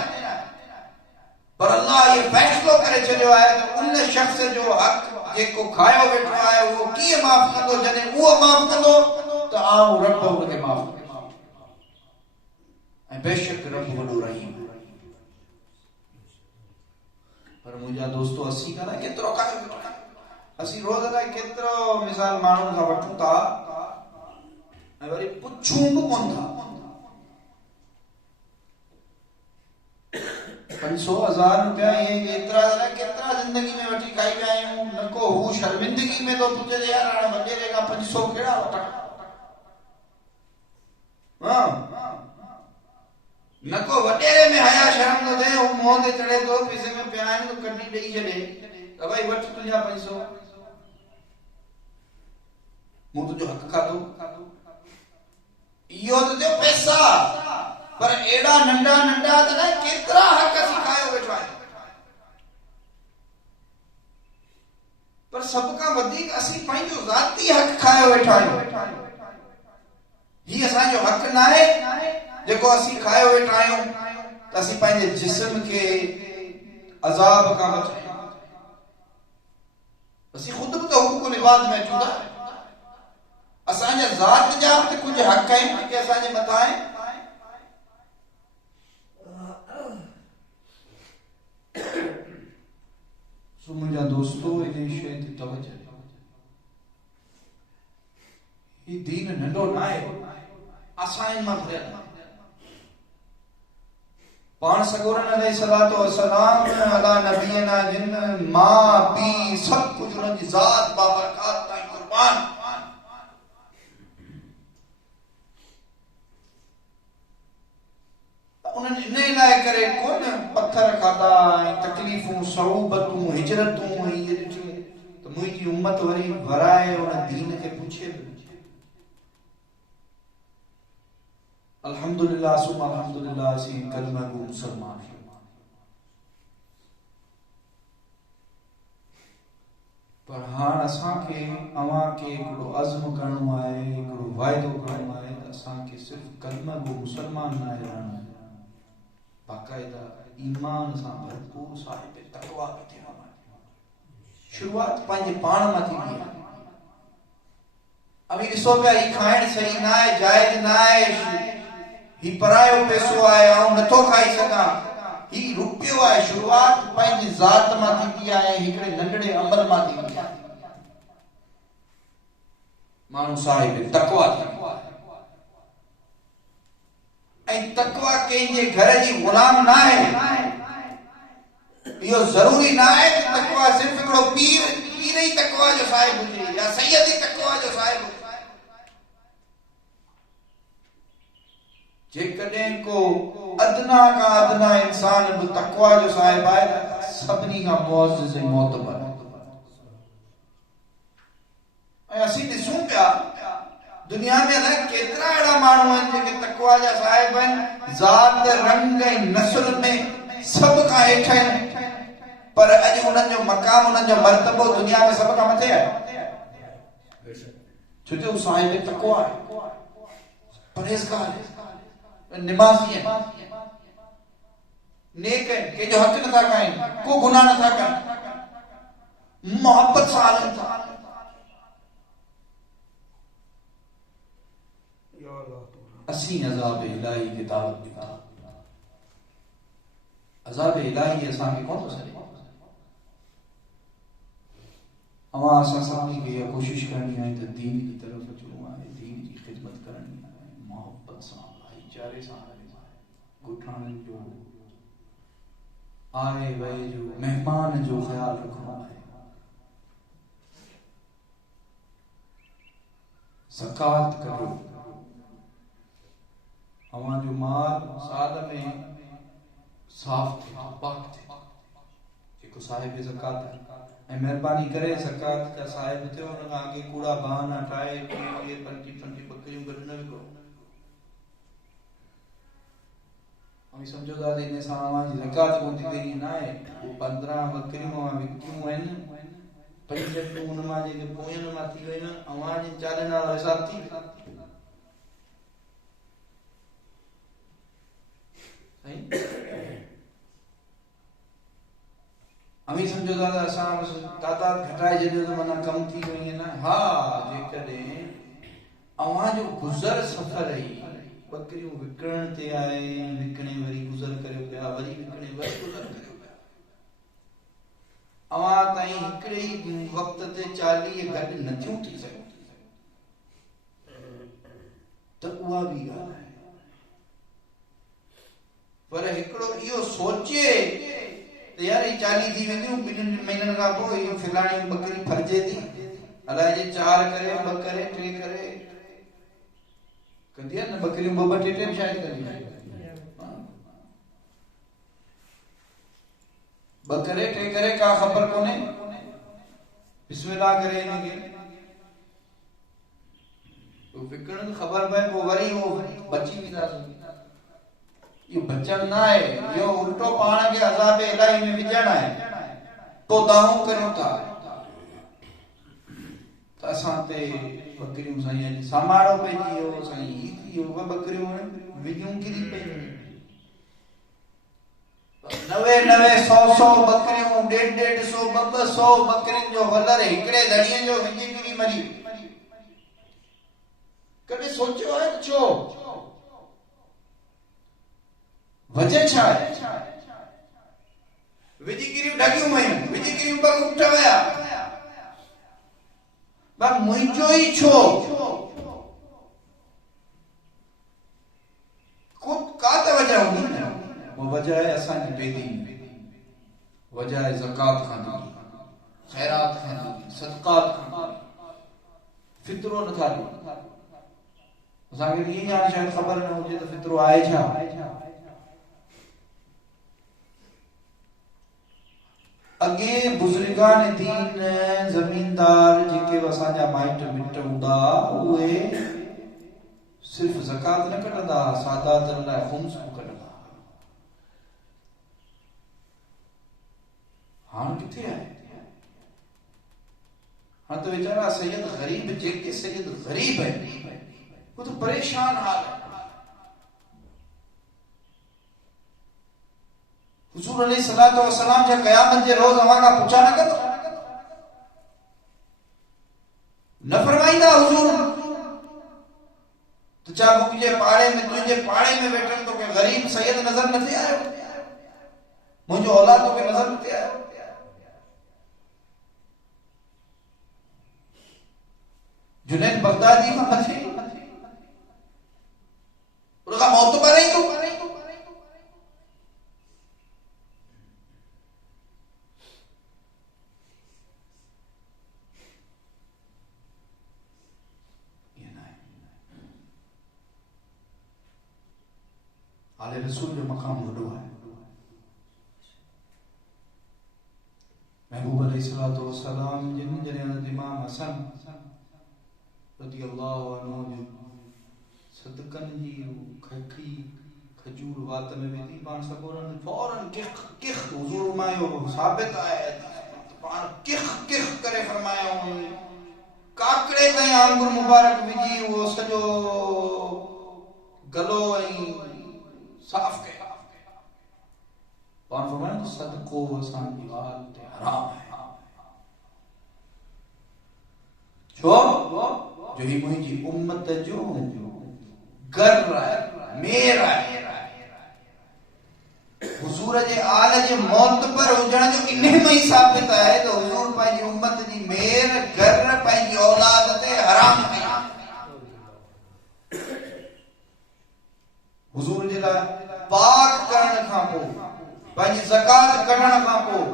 पर अल्लाह इहो फ़ैसिलो करे छॾियो आहे त उन शख़्स जो हक़ जेको खायो वेठो आहे उहो कीअं माफ़ कंदो। जॾहिं उहो माफ़ कंदो त आऊं रब उनखे माफ़ कंदो। ऐं बेशक रब वॾो रहीम। पर मुंहिंजा दोस्तो, असीं अलाए केतिरो खायो वेठो आहे। असीं रोज़ अलाए केतिरो मिसाल माण्हुनि खां वठूं था ऐं वरी पुछूं बि कोन था। 500,000 रुपया एतिरा केतिरा ज़िंदगी में वठी खाई विया आहियूं। न को हू शर्मिंदगी में तो पुछे यार हाणे वॾेरे खां 500 कहिड़ा वठां। नको वडेरे में हया शर्म तो दे वो मुंह ते चढ़े तो पैसे में प्यान तो कटी ॾेई छॾे त भाई वठ तुंहिंजा पैसो मूं तुंहिंजो हक़ खाधो इहो त थियो पैसा पर एड़ा नंढा नंढा त न केतिरा हक़ असीं खायो वेठा आहियूं पर सभ खां वधीक असीं पंहिंजो ज़ाती हक़ खायो वेठा आहियूं ही असांजो हक़ न आहे जेको असीं खायो वेठा आहियूं त असीं पंहिंजे जिस्म खे अज़ाब खां बचायूं असीं ख़ुदि बि त हुकूकुल इबाद में अचूं था असांजे ज़ात जा बि कुझु हक़ आहिनि जेके असांजे मथां आहिनि सो मुंहिंजा दोस्तो इन शइ ते तवजो ही दीन नंढो न आहे आसान मां भरियल पाण सगोरन अलैहिस्सलातो वस्सलाम अला नबीना जिन मां पी सब कुछ उन जी ज़ात बाबरकात ताईं कुर्बान उन्हनि इन लाइ करे कोन पत्थर खाधा ऐं तकलीफ़ूं सऊबतूं हिजरतूं ऐं इहे ॾिठियूं त मुंहिंजी उम्मत वरी वराए उन दीन खे पुछे अल्हम्दुलिल्लाह सुमा अल्हम्दुलिल्लाह असीं कलमा गो मुसलमान पर हाणे असांखे अव्हांखे हिकिड़ो अज़्म करणो आहे हिकिड़ो वाइदो करणो आहे त असांखे सिर्फ़ु कलमा गो मुसलमान न आहे रहणो बाक़ाइदा ईमान सां भरपूर साहिब तक़वा बि थियणो आहे शुरूआत पंहिंजे पाण मां थींदी आहे अभी ॾिसो पिया ही खाइण सही न आहे जाइज़ न आहे ही परायो पैसो आहे ऐं नथो खाई सघां ही रुपयो आहे शुरूआत पंहिंजी ज़ात मां थींदी आहे हिकिड़े नंढड़े अमल मां थींदी आहे माण्हू साहिब तक़वा थींदो आहे ऐं तक़वा कंहिंजे घर जी गुलाम न आहे इहो ज़रूरी न आहे त तक़वा सिर्फ़ु हिकिड़ो पीर ई तक़वा जो साहिब हुजे या सैयद ई तक़वा जो साहिब हुजे जेकॾहिं को अदना खां अदना इंसान बि तक़वा जो साहिब आहे त सभिनी खां मुअज़्ज़ज़ ऐं मोतबर ऐं असीं ॾिसूं पिया दुनिया में न केतिरा अहिड़ा माण्हू आहिनि जेके तक़वा जा साहिब आहिनि ज़ात रंग ऐं नस्ल में सभ खां हेठि आहिनि पर अॼु उन्हनि जो मक़ाम उन्हनि जो मर्तबो दुनिया में सभ खां मथे आहे छो जो साहिब तक़वा आहे परहेज़गार आहे निमाज़ी आहिनि नेक आहिनि कंहिंजो हक़ नथा खाइनि को गुनाह नथा कनि मोहब्बत सां हलनि था असीं अज़ाब इलाही की दावत ॾिना अज़ाब इलाही असांखे कोन थो सघे अवां असां सभिनी खे इहा कोशिश करणी आहे त दीन की तरफ़ अचणो आहे दीन जी ख़िदमत करणी आहे मोहब्बत सां भाईचारे सां हलणो आहे ॻोठाणनि जो आए वए जो महिमान जो ख़्याल रखणो आहे ज़कात करो अवां जो माल साल में साफ़ थे पाक थे जेको साहिब ज़कात है ऐं महिरबानी करे ज़कात का साहिब थियो उन खां अॻे कूड़ा बहाना ठाहे 20-25 बकरियूं गॾु न विकिणो ऐं सम्झो था इन सां अवां जी ज़कात कोन थी वई न आहे 15 बकरियूं अवां विकियूं आहिनि 5 उन मां जेके पोयनि मां थी वयूं अवां जे चालीह नालो हिसाब थी अमी समझो था असां तादाद घटाए छॾियो त माना कम थी वई न हा जेकॾहिं अवां जो गुज़र सफ़र ई बकरियूं विकिणण ते आहे विकिणे वरी गुज़र करियो पिया वरी विकिणे वरी गुज़र करियो पिया अवां ताईं हिकिड़े ई वक़्त ते 40 गॾु नथियूं थी सघनि त उहा बि ॻाल्हि आहे पर हिकिड़ो इहो सोचे त यार ही 40 थी वेंदियूं 2 महीननि खां पोइ इहो फिलाणी बकरी फरजे थी अलाए जे 4 करे 2 करे 3 करे कंदी आहे न बकरियूं 2-2 3 शायदि कंदी बकरे टे करे का खबर कोने बिस्मिल्लाह करे इनके तो फिकरन खबर में वो वरी वो बची भी ना ये बचन ना है यो उल्टो पाण के अजाब इलाही में विजण है तो दाऊ करो था तो असां ते बकरियूं साईं समाड़ो पइजी वियो साईं यो बकरियूं विजूं किरी पई नवे नवे 100 बकरियों 150 200 बकरियों जो वलर हिकड़े धणीअ जो विझी किरी मरी कॾहिं सोचियो आहे छो वजह छा आहे विझी किरी ढगियूं मयूं विझी किरी बग उठ विया बस मुंहिंजो ई छो खुद का त वजह हूंदी न वो वजह है असांजी बेदीनी वजह है ज़कात खानी खैरात खानी सदक़ात खानी फितरो नथा ॾियो असांखे ईअं ॼाण शायदि ख़बर न हुजे त फितरो आहे छा अॻे बुज़ुर्गान दीन ज़मीनदार जेके असांजा माइट मिट हूंदा उहे सिर्फ़ ज़कात न कढंदा सादातनि लाइ ख़ुम्स कढंदा हाणे किथे आहे हाणे त वीचारा सैयद गरीब जेके सैयद गरीब आहिनि वो तो परेशान हाल है हुजूर अलैहिस्सलातु वस्सलाम जे क़यामत जे रोज़ अवां खां पुछा न कंदो न फरमाईंदा हुजूर तो छा मुंहिंजे पाड़े में तुंहिंजे पाड़े में वेठल तोखे गरीब सैयद नज़र न थे आयो मुंहिंजो औलाद तोखे नज़र न थे आयो जुनैद बगदादी खां मथे उनका मौत पर ही तो आले रसूल जो मकाम वॾो आहे महबूब अलैहिस्सलातु वस्सलाम जिन जॾहिं हज़रत इमाम हसन रज़ियल्लाहु अन्हु जो सदकनि जी खखी खजूर वात में विधी पाण सबोरन फौरन किख हुजूर मायो साबित आहे पाण किख करे फरमाया काकड़े ताईं आंगुर मुबारक विझी वो सॼो गलो ऐं साफ़ कया पाण फरमाया सदको असांजी ॻाल्हि ते हराम आहे छो जो ही मुंहिंजी उम्मत जो घर आहे मेर आहे हुजूर जे आल जे मौत पर हुजण जो इन्हे में ही साबित आहे त हुजूर पंहिंजी उम्मत जी मेर घर पंहिंजी औलाद ते हराम कई हुजूर जे लाइ पाक करण खां पोइ पंहिंजी ज़कात कढण खां पोइ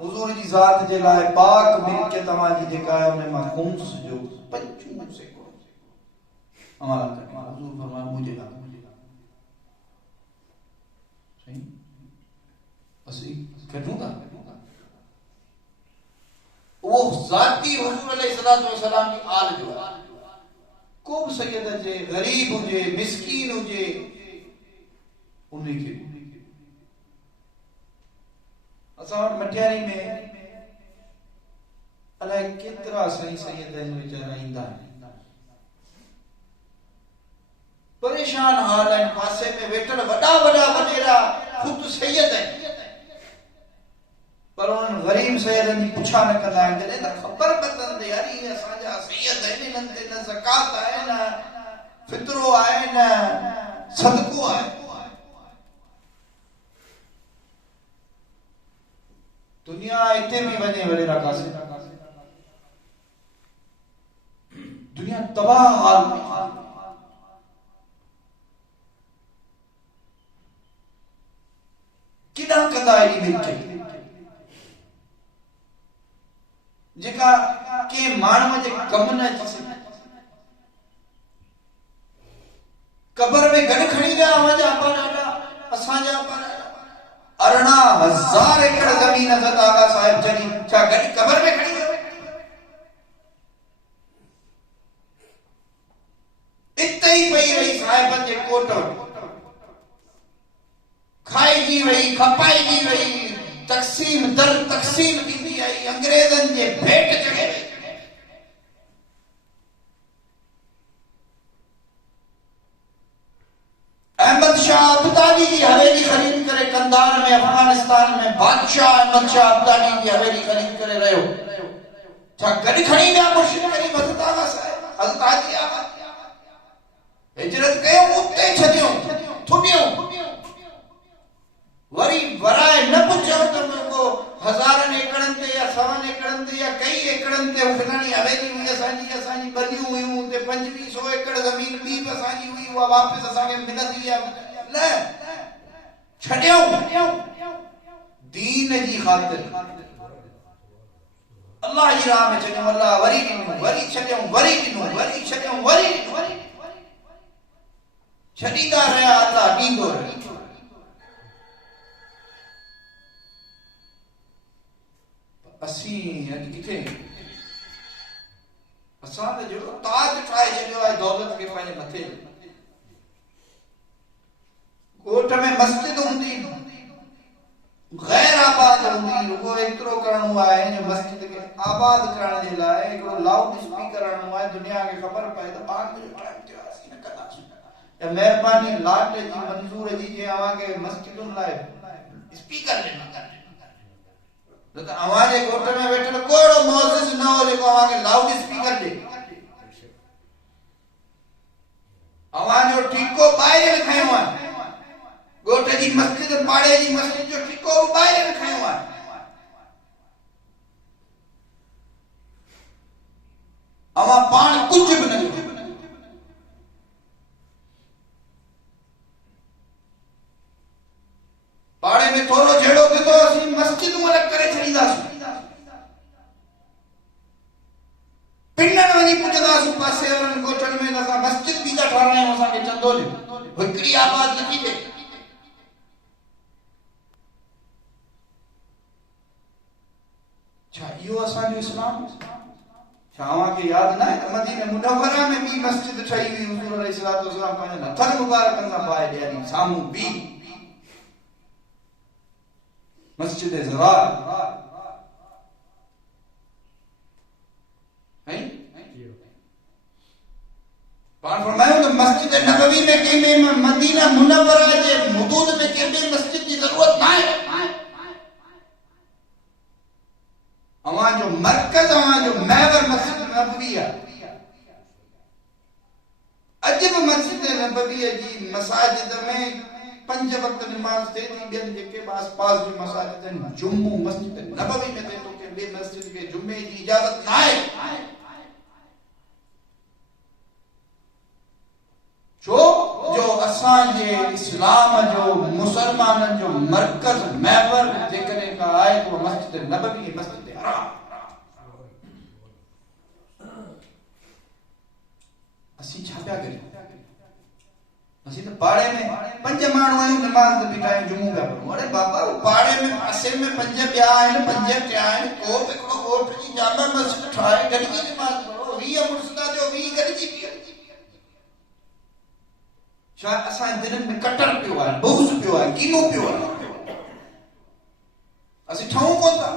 हुजूर जी ज़ात जे लाइ पाक मिल्कियत तव्हांजी जेका आहे उन मां ख़ुम्स जो 25 सैकड़ो अमल करणु हुजूर फरमाया मुंहिंजे लाइ सही असीं कढूं था वो ज़ाती हुजूर अलैहिस्सलातु वस्सलाम जी आल जो को बि सैयद जे गरीब हुजे मिस्कीन हुजे उन्हीं के असां वटि मटियारी में अलाए केतिरा साईं सैयद आहिनि वीचारा ईंदा आहिनि परेशान हाल आहिनि पासे में वेठल वॾा वॾेरा ख़ुदि सैयद आहिनि पर उन्हनि गरीब सैयदनि जी पुछा न कंदा आहिनि जॾहिं त ख़बर पवंदी यार इहे असांजा सैयद आहिनि इन्हनि ते न ज़कात आहे न फितरो आहे न सदको आहे दुनिया इते भी वने वडेरा कासे दुनिया तबाह हाल में किना कंदा एडी मिलके जेका के मानव जे कम न अची कब्र में गड खणी गया हमारा पर असा जा पर 18,000 एकड़ जमीन हज़रत आका साहिब जनी छा गडी कबर में खड़ी इते ही पई रही साहिबन जे कोट खाईजी वही खपाईजी वही तक़सीम दर तक़सीम थींदी आई अंग्रेजन जे भेट चढ़े अहमद शाह अब्दाली की हवेली खरीद करे कंधार में अफगानिस्तान में बादशाह अहमद शाह अब्दाली की हवेली खरीद करे रहो छा गडी खणी विया मुर्शिद करीम हज़रत आका साहिब हज़रत हाजी आका हिजरत कयो उते छडियो थुडियो वरी वराए न पुछो त को हज़ारनि एकड़नि ते या 100 एकड़नि ते या कई एकड़नि ते फलाणी हवेली हुई असांजी बनियूं हुयूं ते 2500 एकड़ ज़मीन ॿी बि असांजी हुई उहा वापसि असांखे मिलंदी आहे न छॾियो दीन जी ख़ातिर अल्लाह जी राह में छॾियो अल्लाह वरी ॾिनो वरी छॾियो वरी ॾिनो वरी छॾियो वरी ॾिनो छॾींदा रहिया अल्लाह ॾींदो रहियो असी अॼु किथे असां त जो ताज ठाहे छॾियो आहे दौलत खे पंहिंजे मथे ॻोठ में मस्जिद हूंदी गैर आबाद हूंदी रुगो एतिरो करणो आहे जो मस्जिद खे आबाद करण जे लाइ हिकिड़ो लाउड स्पीकर हणणो आहे दुनिया खे ख़बर पए त बाग जो टाइम थियो आहे असीं न कंदासीं या महिरबानी लाट जी मंज़ूर जी जे अव्हांखे मस्जिदुनि लाइ स्पीकर ॾिनो तो आवाज गोठ में बैठल कोड़ो मौजिज़ न हो जेको आवाज लाउड स्पीकर दे आवाज जो ठीको ॿाहिरि खयो आहे गोठ जी मस्जिद पाड़े जी मस्जिद जो ठीको ॿाहिरि खयो आहे अवा पाण कुछ भी न पाड़े में थोड़ो झेड़ो के तो असी मस्जिद अलग करे छड़ींदासीं पिंडन वञी पुछंदासीं पासे वारनि ॻोठनि में असां मस्जिद बि था ठारायूं असांखे चंदो ॾियो हिकिड़ी आवाज़ नथी थिए छा इहो असांजो इस्लाम छा अव्हांखे यादि न आहे त मदीने मुनव्वरा में ॿी मस्जिद ठही हुई हुज़ूर अलैहिस्सलातु वस्सलाम पंहिंजे हथनि मुबारकनि सां पाए ॾियारी साम्हूं ॿी मस्जिद ज़रार है पान फरमायो तो मस्जिद नबवी में के में मदीना मुनव्वरा जे हुदूद में के में मस्जिद की जरूरत ना है अवा जो मरकज अवा जो महवर मस्जिद नबवी है अजब मस्जिद नबवी जी मसाजिद में 5 वक्त नमाज थे थी बेन जेके आस-पास जी मसाजिद जुम्मो मस्जिद नबवी में थे तो के बे मस्जिद के जुम्मे की इजाजत ना है जो असां जे इस्लाम जो मुसलमानन जो मरकज महवर जेकरे का आए तो मस्जिद नबवी मस्जिद हराम असी छा पिया करियूं असी तो पाड़े में 5 माण्हू आहियूं नमाज़ त बिठायूं जुमो पिया पढ़ूं अरे बाबा पाड़े में पासे में 5 ॿिया आहिनि 5 टिया आहिनि को हिकिड़ो ॻोठ जी जामा मस्जिद ठाहे गॾिजी नमाज़ पढ़ो 20 मुर्शिदा जो 20 गॾिजी पियो छा असां दिलनि में कटर पियो आहे बुग़्ज़ पियो आहे कीनो पियो आहे असी ठहूं कोन था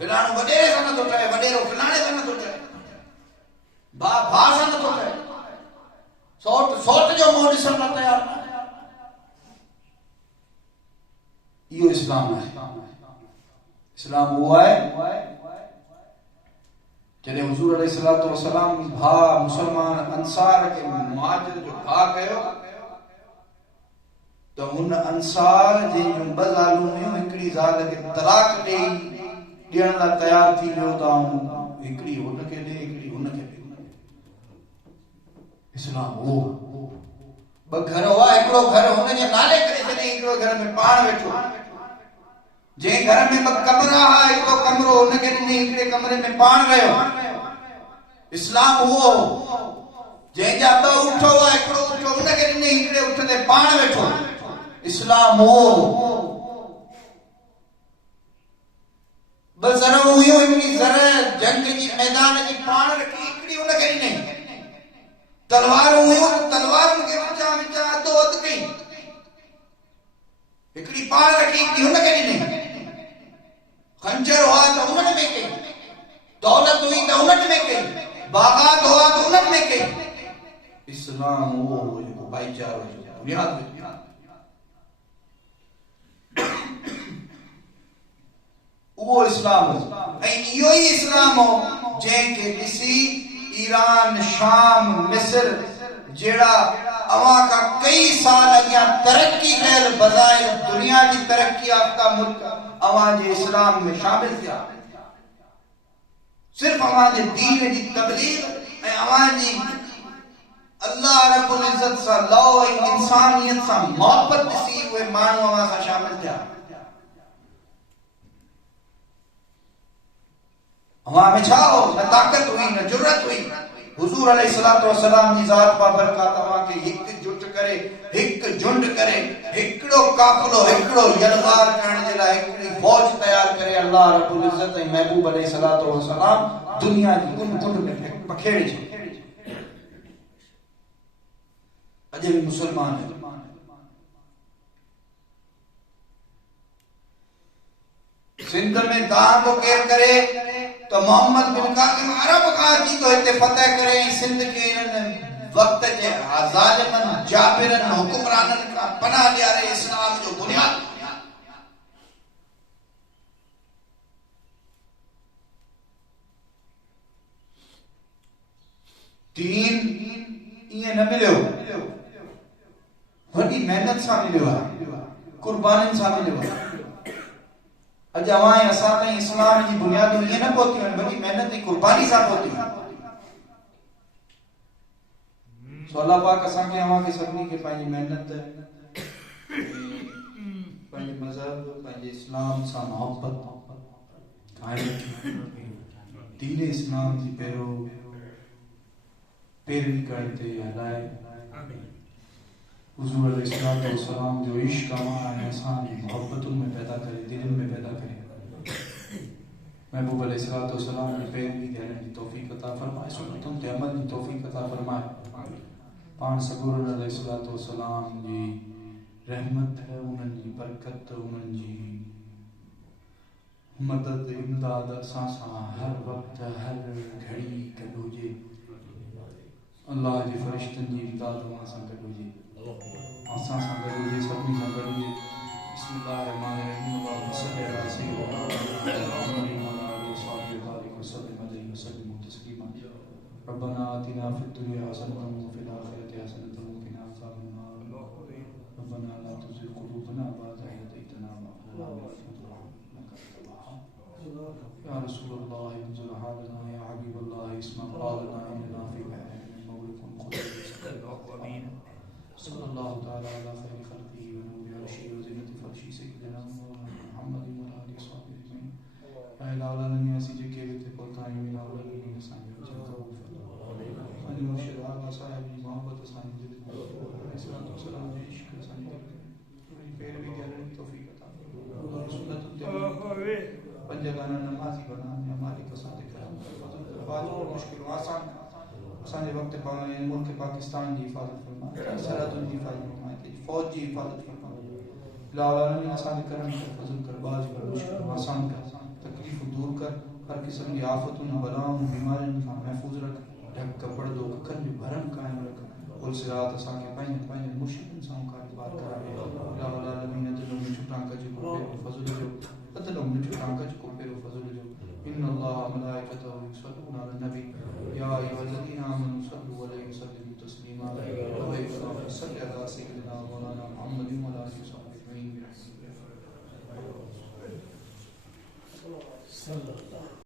फिलाणो वॾेरे सां नथो ठहे वॾेरो फिलाणे सां नथो ठहे भा सां नथो ठहे सोट जो मुंहुं ॾिसण लाइ तयार न इहो इस्लाम आहे इस्लाम उहो आहे जॾहिं हुज़ूर अलैहिस्सलातु वस्सलाम भाउ मुसलमान अंसार खे मुहाजिर जो भाउ कयो त हुन अंसार जे जूं 2 ज़ालूं हुयूं हिकिड़ी ज़ाल खे तलाक ॾियण लाइ तयार थी वियो त हिकिड़ी हुनखे ॾे हिकिड़ी हुनखे ॾे इस्लाम वो 2 घर हुआ हिकिड़ो घर हुनजे नाले करे छॾे हिकिड़ो घर में पाण वेठो जंहिं घर में 2 कमरा हुआ हिकिड़ो कमरो हुनखे ॾिनी हिकिड़े कमरे में पाण रहियो इस्लाम वो जंहिंजा 2 उठ हुआ हिकिड़ो उठ हुनखे ॾिनी हिकिड़े उठ ते पाण वेठो इस्लाम वो बस जरा हुयो इनकी जरा जंग जी मैदान जी पान रखी इकड़ी उन करी नहीं तलवार हुयो तलवार उनके विचा विचा अधो अध कई इकड़ी पान रखी इकड़ी उन करी नहीं खंजर हुआ तो उन्हनि में कई दौलत हुई तो उन्हनि में कई बागात हुआ तो उन्हनि में कई इस्लाम वो भाईचारो बुनियाद वो इस्लाम ऐं इहो ई इस्लाम हो जंहिंखे ॾिसी ईरान शाम मिस्र जहिड़ा अवां खां कई साल अॻियां तरक़ी कयल बज़ाहिर दुनिया जी तरक़ी याफ़्ता मुल्क अवां जे इस्लाम में शामिल थिया सिर्फ अवां जे दीन जी तबलीग ऐं अवां जी अल्लाह रब्बुल इज़्ज़त सां लौ ऐं इंसानियत सां मोहब्बत ॾिसी उहे माण्हू अवां सां शामिल थिया अवां में छा हो न ताकत हुई न जुर्रत हुई हुजूर अलैहिस्सलातु वस्सलाम जी ज़ात बाबरकात अवां खे हिकजुट करे हिक झुंड करे हिकड़ो काफ़िलो हिकड़ो यलगार करण जे लाइ हिकड़ी फौज तैयार करे अल्लाह रब्बुल इज़्ज़त ऐं महबूब अलैहिस्सलातु वस्सलाम दुनिया जी कुंड में पखेड़ी छॾी अॼु भी मुसलमान सिंध में दान तो केर करे तो मोहम्मद बिन कासिम अरब का जी तो इते फतह करे सिंध के इन वक्त जे जालिमन जाबिरन हुक्मरानन का पनाह ॾियारे इस्लाम जो बुनियाद दीन ये न मिलियो वॾी मेहनत सां मिलियो आहे कुर्बानियुनि सां मिलियो आहे अॼु अवां असां ताईं इस्लाम जी बुनियादूं ईअं न पहुतियूं आहिनि वॾी महिनत ऐं कुर्बानी सां पहुतियूं सो अल्लाह पाक असांखे अवां खे सभिनी खे पंहिंजी महिनत पंहिंजे मज़हब पंहिंजे इस्लाम सां मोहब्बत काइम दीन इस्लाम जी पैरवी करण ते हलाए हुजूर अलैहिस्सलातु वस्सलाम जो इश्क अवां असां मोहब्बतुनि में पैदा करे दिलनि में पैदा करे महबूब अलैहिस्सलातु वस्सलाम की पैरवी करण की तौफीक अता फरमाए सुन्नतुनि ते अमल की तौफीक अता फरमाए पाण सगुर अलैहिस्सलातु वस्सलाम जी रहमत है उन्हनि जी बरकत उन्हनि जी मदद इमदाद असां सां हर वक्त हर घड़ी गॾु हुजे अल्लाह जे फरिश्तनि जी इमदाद अवां सां गॾु हुजे आसां सां गॾु हुजे सभिनी सां गॾु हुजे बिस्मिल्लाहिर्रहमानिर्रहीम अल्लाहुम्मा सल्लि अला सय्यिदिना मुहम्मद व अला आलिहि वसहबिहि बारिक वसल्लिम अलैहि वसल्लिम तस्लीमा रब्बना आतिना फिद दुनिया हसनतन व फिल आखिरति हसनतन व क़िना अज़ाबन नार रब्बना ला तुज़िग़ क़ुलूबना बअद इज़ हदैतना व हब लना मिन लदुनका रहमतन या रसूलल्लाह इंजुर हालना या हबीबल्लाह इस्मा क़ालना इन्ना फी बहरिन मौलिकुन खुद आमीन सल्लल्लाहु तआला अला खैरि खल्क़िही व नूरि अर्शिही व ज़ीनति फर्शी सय्यिदिना मुहम्मद व आलिहि वसहबिहि अजमईन या इलाहा अलमीन असीं जेके बि हिते पहुता आहियूं इलाहा अलमीन असांखे क़बूल फरमाए असांजे मुर्शिद आला साहिब जी मोहब्बत असांजे दिलि में इस्लाम सलाम जी इश्क असांजे दिलि में पैरवी करण जी तौफीक अता फरमाए सुन्नतुनि ते पंज गाना नमाज़ी बनाने मालिक असां ते करम फज़ल बाज़ मुश्किल आसान असांजे वक्त पाण मुल्क पाकिस्तान जी हिफ़ाज़त फरमाए सरहदुनि जी हिफ़ाज़त फरमाए फौज जी हिफ़ाज़त फरमाए इलाहा अलमीन असांजे करम कर फज़ल कर बाज़ कर मुश्किल आसान कर तकलीफ़ दूर कर हर क़िस्म की आफ़तुनि बलाउनि बीमारियुनि खां महफ़ूज़ रख ढक पर्दो अखनि जो भरम क़ाइम रख कुल सिरात असांखे पंहिंजे पंहिंजे मुर्शिदनि सां कारबार कराए इलाहा अलमीन दिलों में छुटा कज को फज़ल जो अदलों में छुटा कज को फज़ल जो इन्नल्लाह व मलाइकतहु युसल्लूना अलन